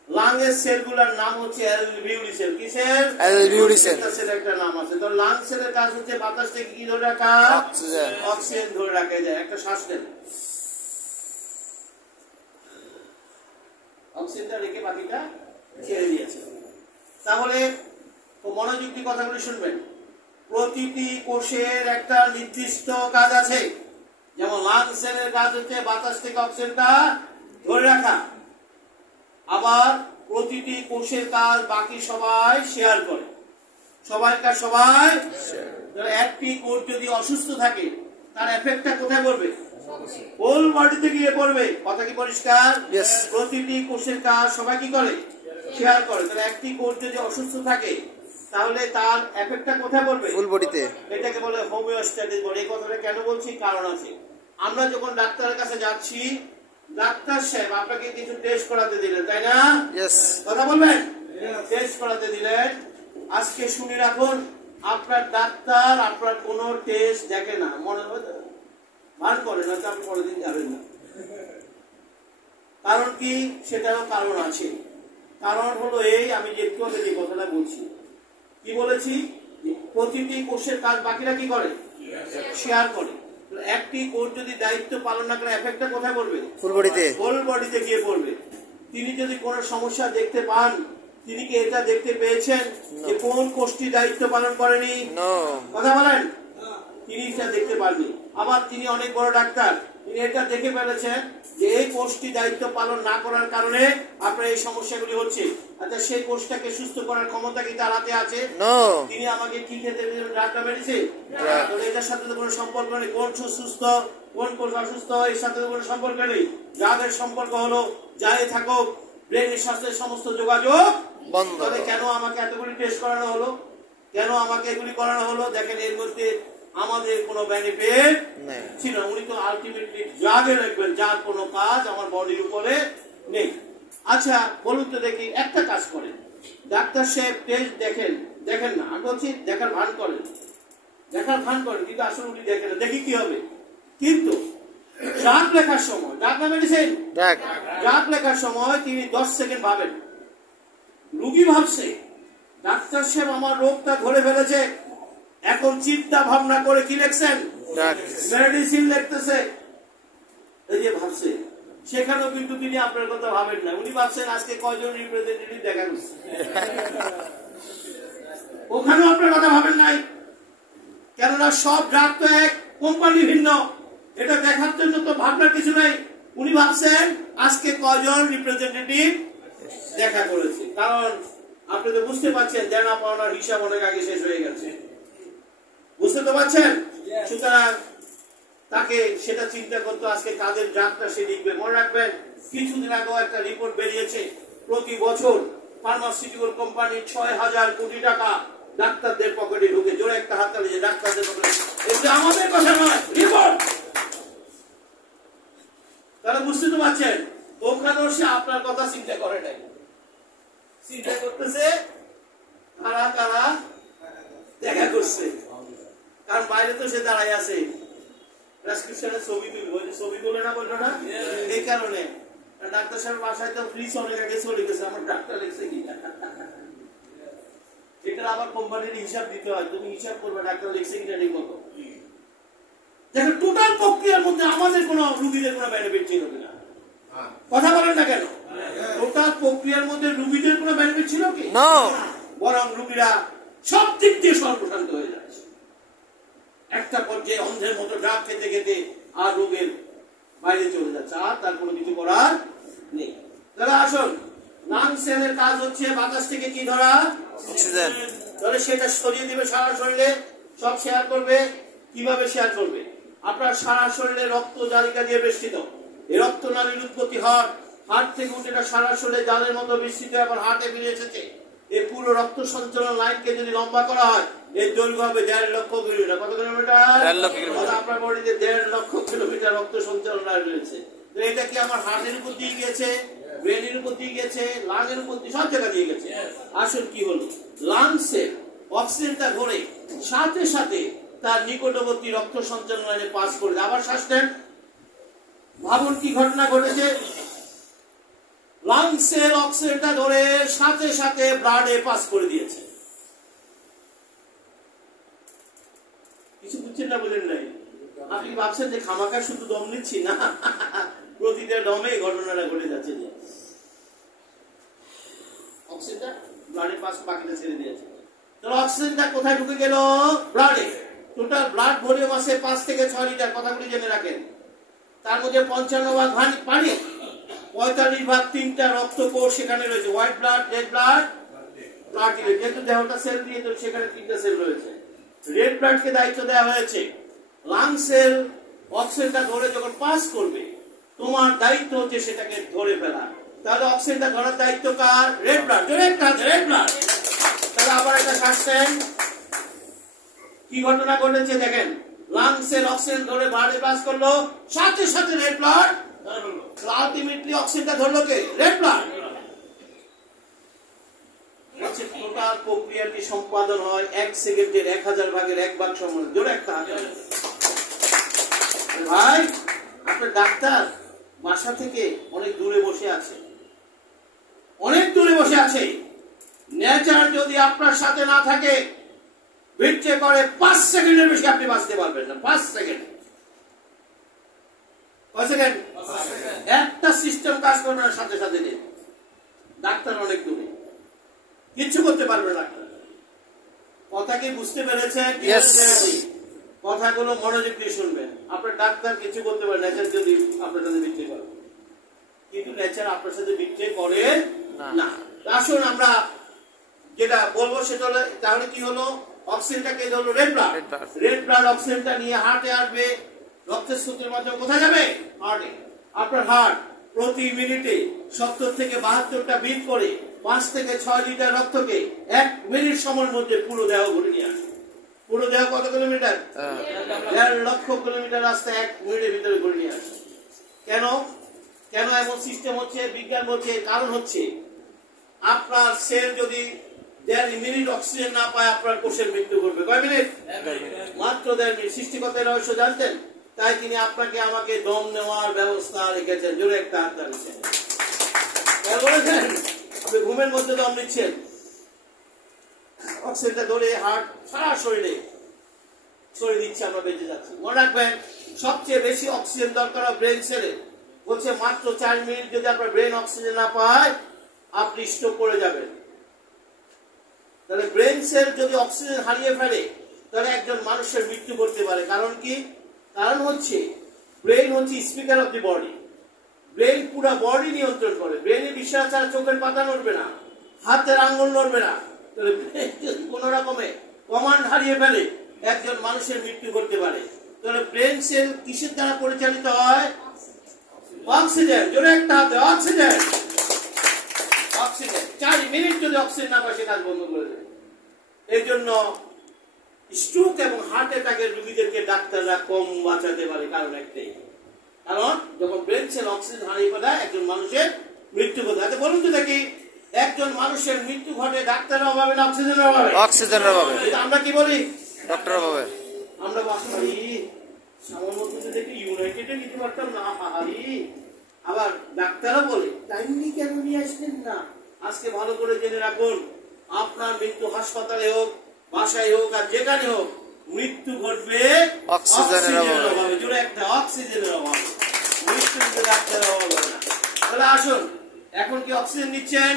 লাংয়ের সেলগুলোর নাম হচ্ছে অ্যালভিওলি সেল। কিসের? Alveoli cell. সেল একটা নাম আছে। তো লাং সেলের কাজ হচ্ছে বাতাস থেকে কি ধরে রাখা? অক্সিজেন। অক্সিজেন ধরে রাখা যায়। একটা শ্বাস নেন, অক্সিজেনটা রেখে বাকিটা ছেড়ে দিয়েছে। তাহলে মনোযোগ দিয়ে কথাগুলি শুনবেন। প্রতিটি কোষের একটা নির্দিষ্ট কাজ আছে। যেমন লাং সেলের কাজ হচ্ছে বাতাস থেকে অক্সিজেনটা ধরে রাখা। আবার প্রতিটি কোষের কাজ বাকি সবাই শেয়ার করে। সবাইকার সবাই। একটি কোষ যদি অসুস্থ থাকে তার এফেক্টটা কোথায় পড়বে? হোল বডিতে গিয়ে পড়বে। কথা কি পরিষ্কার? Yes. প্রতিটি কোষের কাজ সবাই কি করে? শেয়ার করে। তাহলে একটি কোষ যদি অসুস্থ থাকে তাহলে তার এফেক্টটা কোথায় পড়বে? ফুল বডিতে। এটাকে বলে হোমিওস্ট্যাটিস বলে। এই কথাটা কেন বলছি? কারণ আছে। আমরা যখন ডাক্তারের কাছে যাচ্ছি, ডাক্তার সাহেব আপনাকে কিছু টেস্ট করাতে দিলেন, তাই না? ইয়েস। কথা বলবেন? টেস্ট করাতে দিলেন। আজকে শুনে রাখুন, আপনার ডাক্তার আপনার কোন টেস্ট দেখে না। মনে হয় ভান করে না, আপনি পরের দিন যাবেন না। কারণ কি? সেটারও কারণ আছে। কারণ হলো এই, আমি যে একটু আগে যে কথাটা বলছি, কি বলেছি? প্রতিটি কোষের কাজ বাকিরা কি করে? শেয়ার করে। একটি কোষ যদি দায়িত্ব পালন না করে এফেক্টটা কোথায় পড়বে? ফুল বডিতে। হোল বডিতে গিয়ে পড়বে। তিনি যদি কোনো সমস্যা দেখতে পান, তিনি কি এটা দেখতে পেয়েছেন যে কোন কোষটি দায়িত্ব পালন করেনি? নো। কথা বলেন। তিনি এটা দেখতে পাননি। আবার তিনি অনেক বড় ডাক্তার, তিনি এটা দেখে ফেলেছেন যে এই কোষটি দায়িত্ব পালন না করার কারণে আপনার এই সমস্যাগুলি হচ্ছে। আচ্ছা, সেই কোষটাকে সুস্থ করার ক্ষমতা কি তার হাতে আছে? নো। তিনি আমাকে কি খেতে দিলেন? Doctor medicine. তাহলে এটার সাথে তো কোনো সম্পর্ক নেই। কোন সুস্থ কোন কোষ অসুস্থ এর সাথে তো কোনো সম্পর্ক নেই। যাদের সম্পর্ক হলো যাই থাকুক, ব্রেনের স্বাস্থ্যের সমস্ত যোগাযোগ বন্ধ। তাহলে কেন আমাকে এতগুলি টেস্ট করানো হলো? কেন আমাকে এগুলি করানো হলো? দেখেন, এর মধ্যে আমাদের কোনো বেনিফিট ছিল। উনি তো আলটিমেটলি ড্রাগে রাখবেন, যার কোনো কাজ আমার বডির উপরে নেই। আচ্ছা বলুন তো দেখি, একটা কাজ করেন, ডাক্তার সাহেব টেস্ট দেখেন না, আমি বলছি দেখার ভান করেন, কিন্তু আসলে উনি দেখেন না। দেখি কি হবে? কিন্তু ড্রাগ লেখার সময়, ড্রাগ না মেডিসিন, ড্রাগ লেখার সময় তিনি 10 সেকেন্ড ভাবেন। রুগী ভাবছে ডাক্তার সাহেব আমার রোগটা ধরে ফেলেছে, এখন চিন্তা ভাবনা করে কি লিখছেন? মেডিসিন লিখতেছে। এই যে ভাবছে, সেখানেও কিন্তু তিনি আপনার কথা ভাবেন না। উনি ভাবছেন আজকে কয়জন রিপ্রেজেন্টেটিভ দেখা গেছে, ওখানেও আপনার কথা ভাবেন নাই। কেননা সব ড্রাগ তো এক, কোম্পানি ভিন্ন, এটা দেখার জন্য তো ভাবনার কিছু নাই। উনি ভাবছেন আজকে কয়জন রিপ্রেজেন্টেটিভ দেখা করেছে। কারণ আপনি তো বুঝতে পারছেন, দেনা পাওনার হিসাব অনেক আগে শেষ হয়ে গেছে। বুঝতে তো পারছেন? সুতরাং তাকে সেটা চিন্তা করতো আজকে কাদের ড্রাগটা সে লিখবে। মনে রাখবেন, কিছুদিন আগেও একটা রিপোর্ট বেরিয়েছে, প্রতি বছর ফার্মাসিউটিক্যাল কোম্পানি 6,000 কোটি টাকা ডাক্তারদের পকেটে ঢুকে। জোরে একটা হাত তালি যে ডাক্তারদের পকেটে। এগুলো আমাদের কথা নয়, রিপোর্ট। তারা বুঝতে তো পারছেন, ওখানেও সে আপনার কথা চিন্তা করে নাই, চিন্তা করতেছে কারা কারা দেখা করছে। কারণ বাইরে তো সে দাঁড়াই আছে, প্রেসক্রিপশনের ছবি তুলবো, ছবি তুলে না বললো না, এই কারণে ডাক্তার সাহেব বাসায় তো ফ্রিজ অনেক আগে চলে গেছে, আমার ডাক্তার লিখছে কি এটা আবার কোম্পানির হিসাব দিতে হয়, তুমি হিসাব করবে ডাক্তার লিখছে কিনা ঠিক মতো। দেখো টোটাল প্রক্রিয়ার মধ্যে আমাদের কোনো রুগীদের কোনো বেনিফিট ছিল কিনা, কথা বলেন না কেন? টোটাল প্রক্রিয়ার মধ্যে রুগীদের কোনো বেনিফিট ছিল কি? বরং রুগীরা সব দিক দিয়ে সর্বশান্ত হয়ে যায়। একটা পর্যায়ে অন্ধের মতো ড্রাগ খেতে খেতে আর রোগের বাইরে চলে যাচ্ছে, আর তার কোনো কিছু করার নেই। তাহলে আসুন, লাং সেলের কাজ হচ্ছে বাতাস থেকে কি ধরা, অক্সিজেন। তাহলে সেটা সরিয়ে দিবে সারা শরীরে, সব শেয়ার করবে। কিভাবে শেয়ার করবে? আপনার সারা শরীরে রক্ত জালিকা দিয়ে বেষ্টিত। এই রক্ত নালীর উৎপত্তি হয় হার্ট থেকে উঠে, এটা সারা শরীরে জালের মতো বিস্তৃত, আবার হার্টে ফিরে এসেছে। এই পুরো রক্ত সঞ্চালন লাইনকে যদি লম্বা করা হয়, এর দৈর্ঘ্য হবে 1.5 লক্ষ কিলোমিটার। কত কিলোমিটার? 1.5 লক্ষ কিলোমিটার। আপনার বডিতে 1.5 লক্ষ কিলোমিটার রক্ত সঞ্চালন লাইন রয়েছে। তো এটা কি আমার হার্টের উপর দিয়ে গেছে, ব্রেনের উপর দিয়ে গেছে, লাংয়ের উপর দিয়ে, সব জায়গা দিয়ে গেছে। আসল কি হলো, লাংসে অক্সিজেনটা ধরে সাথে সাথে তার নিকটবর্তী রক্ত সঞ্চালন লাইনে পাস করে দেয়। আবার শ্বাস নেন, ভাবুন কি ঘটনা ঘটেছে। লাংসের অক্সিজেনটা ধরে সাথে সাথে ব্লাডে পাস করে দিয়েছে। কিছু বুঝছেন না, বলেন নাই? আপনি ভাবছেন যে খামাকা শুধু দম নিচ্ছি না, প্রতিটা দমে ঘটনাটা ঘটে যাচ্ছে যে অক্সিজেনটা ব্লাডে পাস, বাকিটা ছেড়ে দিয়েছে। তাহলে অক্সিজেনটা কোথায় ঢুকে গেল? ব্লাডে। টোটাল ব্লাড ভলিউম আছে 5 থেকে 6 লিটার, কথাগুলি জেনে রাখেন। তার মধ্যে 55 ভাগ পানি, 45 ভাগ তিনটা রক্ত কোষ সেখানে রয়েছে, white blood, red blood, platelet. যেহেতু দেহটা সেল দিয়ে, তো সেখানে 3টা সেল রয়েছে। রেড ব্লাডকে দায়িত্ব দেওয়া হয়েছে লাংসের অক্সিজেনটা ধরে যখন পাস করবে, তোমার দায়িত্ব হচ্ছে সেটাকে ধরে ফেলা। তাহলে অক্সিজেনটা ধরার দায়িত্ব কার? Red blood. Red blood. তাহলে আবার একটা শ্বাস নেন। কি ঘটনা ঘটেছে দেখেন, লাংসের অক্সিজেন ধরে ব্লাডে পাস করলো, সাথে সাথে রেড ব্লাড আলটিমেটলি অক্সিজেনটা ধরলো কে? Red blood. টোটাল প্রক্রিয়াটি সম্পাদন হয় 1 সেকেন্ডের 1000 ভাগের 1 ভাগ সময়। জোরে একটা হাত। ভাই, আপনার ডাক্তার বাসা থেকে অনেক দূরে বসে আছে, অনেক দূরে বসে আছে। নেচার যদি আপনার সাথে না থাকে, ভিড়ছে করে 5 সেকেন্ডের বেশি আপনি বাঁচতে পারবেন না। 5 সেকেন্ড, কয় সেকেন্ড? একটা সিস্টেম কাজ করবে না সাথে সাথে। ডাক্তার অনেক দূরে, কিচ্ছু করতে পারবে না। কথা কি বুঝতে পেরেছেন? কথাগুলো মনোযোগ দিয়ে শুনবেন। আপনার ডাক্তার কিছু করতে পারে, নেচার যদি আপনার সাথে বিক্রি করে, কিন্তু নেচার আপনার সাথে বিক্রি করে না। আসুন আমরা যেটা বলবো সেটা হলো, তাহলে কি হলো, অক্সিজেনটাকে হলো রেড ব্লাড। রেড ব্লাড অক্সিজেনটা নিয়ে হার্টে আসবে, রক্তের স্রোতের মাধ্যমে কোথায় যাবে? হার্টে। আপনার হার্ট প্রতি মিনিটে 70 থেকে 72টা বিট করে 5 থেকে 6 লিটার রক্তকে 1 মিনিট সময়ের মধ্যে পুরো দেহ ঘুরে নিয়ে আসে। পুরো দেহ কত কিলোমিটার? 1.5 লক্ষ কিলোমিটার রাস্তা 1 মিনিটের ভিতরে ঘুরে নিয়ে আসে। কেন কেন এমন সিস্টেম হচ্ছে? বিজ্ঞান বলছে কারণ হচ্ছে, আপনার সেল যদি 1.5 মিনিট অক্সিজেন না পায়, আপনার কোষের মৃত্যু করবে। কয় মিনিট? মাত্র 1.5 মিনিট। সৃষ্টিকর্তার রহস্য জানতেন, তাই তিনি আপনাকে আমাকে দম নেওয়ার ব্যবস্থা রেখেছেন। জোরে একটা হাত দিচ্ছেন। বলেছেন আপনি ঘুমের মধ্যে দম নিচ্ছেন, অক্সিজেনটা ধরে হার্ট সারা শরীরে ছড়িয়ে দিচ্ছে, আমরা বেঁচে যাচ্ছি। মনে রাখবেন, সবচেয়ে বেশি অক্সিজেন দরকার ব্রেন সেলে। বলছে মাত্র 4 মিনিট যদি আপনার ব্রেন অক্সিজেন না পায়, আপনি স্ট্রোক করে যাবেন। তাহলে ব্রেন সেল যদি অক্সিজেন হারিয়ে ফেলে, তাহলে একজন মানুষের মৃত্যু করতে পারে। কারণ কি? কারণ হচ্ছে ব্রেন হচ্ছে speaker of the body. Brain পুরো বডি নিয়ন্ত্রণ করে। ব্রেনে বিশ্বাস ছাড়া চোখের পাতা নড়বে না, হাতের আঙ্গুল নড়বে না। তাহলে ব্রেন যদি কোন রকমে কমান্ড হারিয়ে ফেলে, একজন মানুষের মৃত্যু করতে পারে। তাহলে ব্রেন সেল কিসের দ্বারা পরিচালিত হয়? অক্সিজেন। জোরে একটা হাতে, অক্সিজেন। অক্সিজেন। 4 মিনিট যদি অক্সিজেন না পায় সে কাজ বন্ধ করে দেবে। এই জন্য স্ট্রোক এবং হার্ট অ্যাটাকের রোগীদেরকে ডাক্তাররা কম বাঁচাতে পারে, কারণ একটাই, কারণ যখন ব্রেন সেল অক্সিজেন হারিয়ে ফেলায় একজন মানুষের মৃত্যু ঘটে। আচ্ছা বলুন তো দেখি, একজন মানুষের মৃত্যু ঘটে ডাক্তারের অভাবে না অক্সিজেনের অভাবে? অক্সিজেনের অভাবে। আমরা কি বলি? ডক্টরের অভাবে। আমরা বাসারি সামান্য কিছু দেখি ইউনাইটেডে নিতে পারতাম না, হারি। আবার ডাক্তারও বলে টাইমলি কেন নিয়ে আসলেন না? আজকে ভালো করে জেনে রাখুন, আপনার মৃত্যু হাসপাতালে হোক, বাসায় হোক, আর যেখানে হোক, মৃত্যু ঘটবে অক্সিজেনের অভাবে। জোরে একটা অক্সিজেনের অভাবে। মৃত্যু কিন্তু ডাক্তারের অভাব হবে না। তাহলে আসুন, এখন কি অক্সিজেন নিচ্ছেন?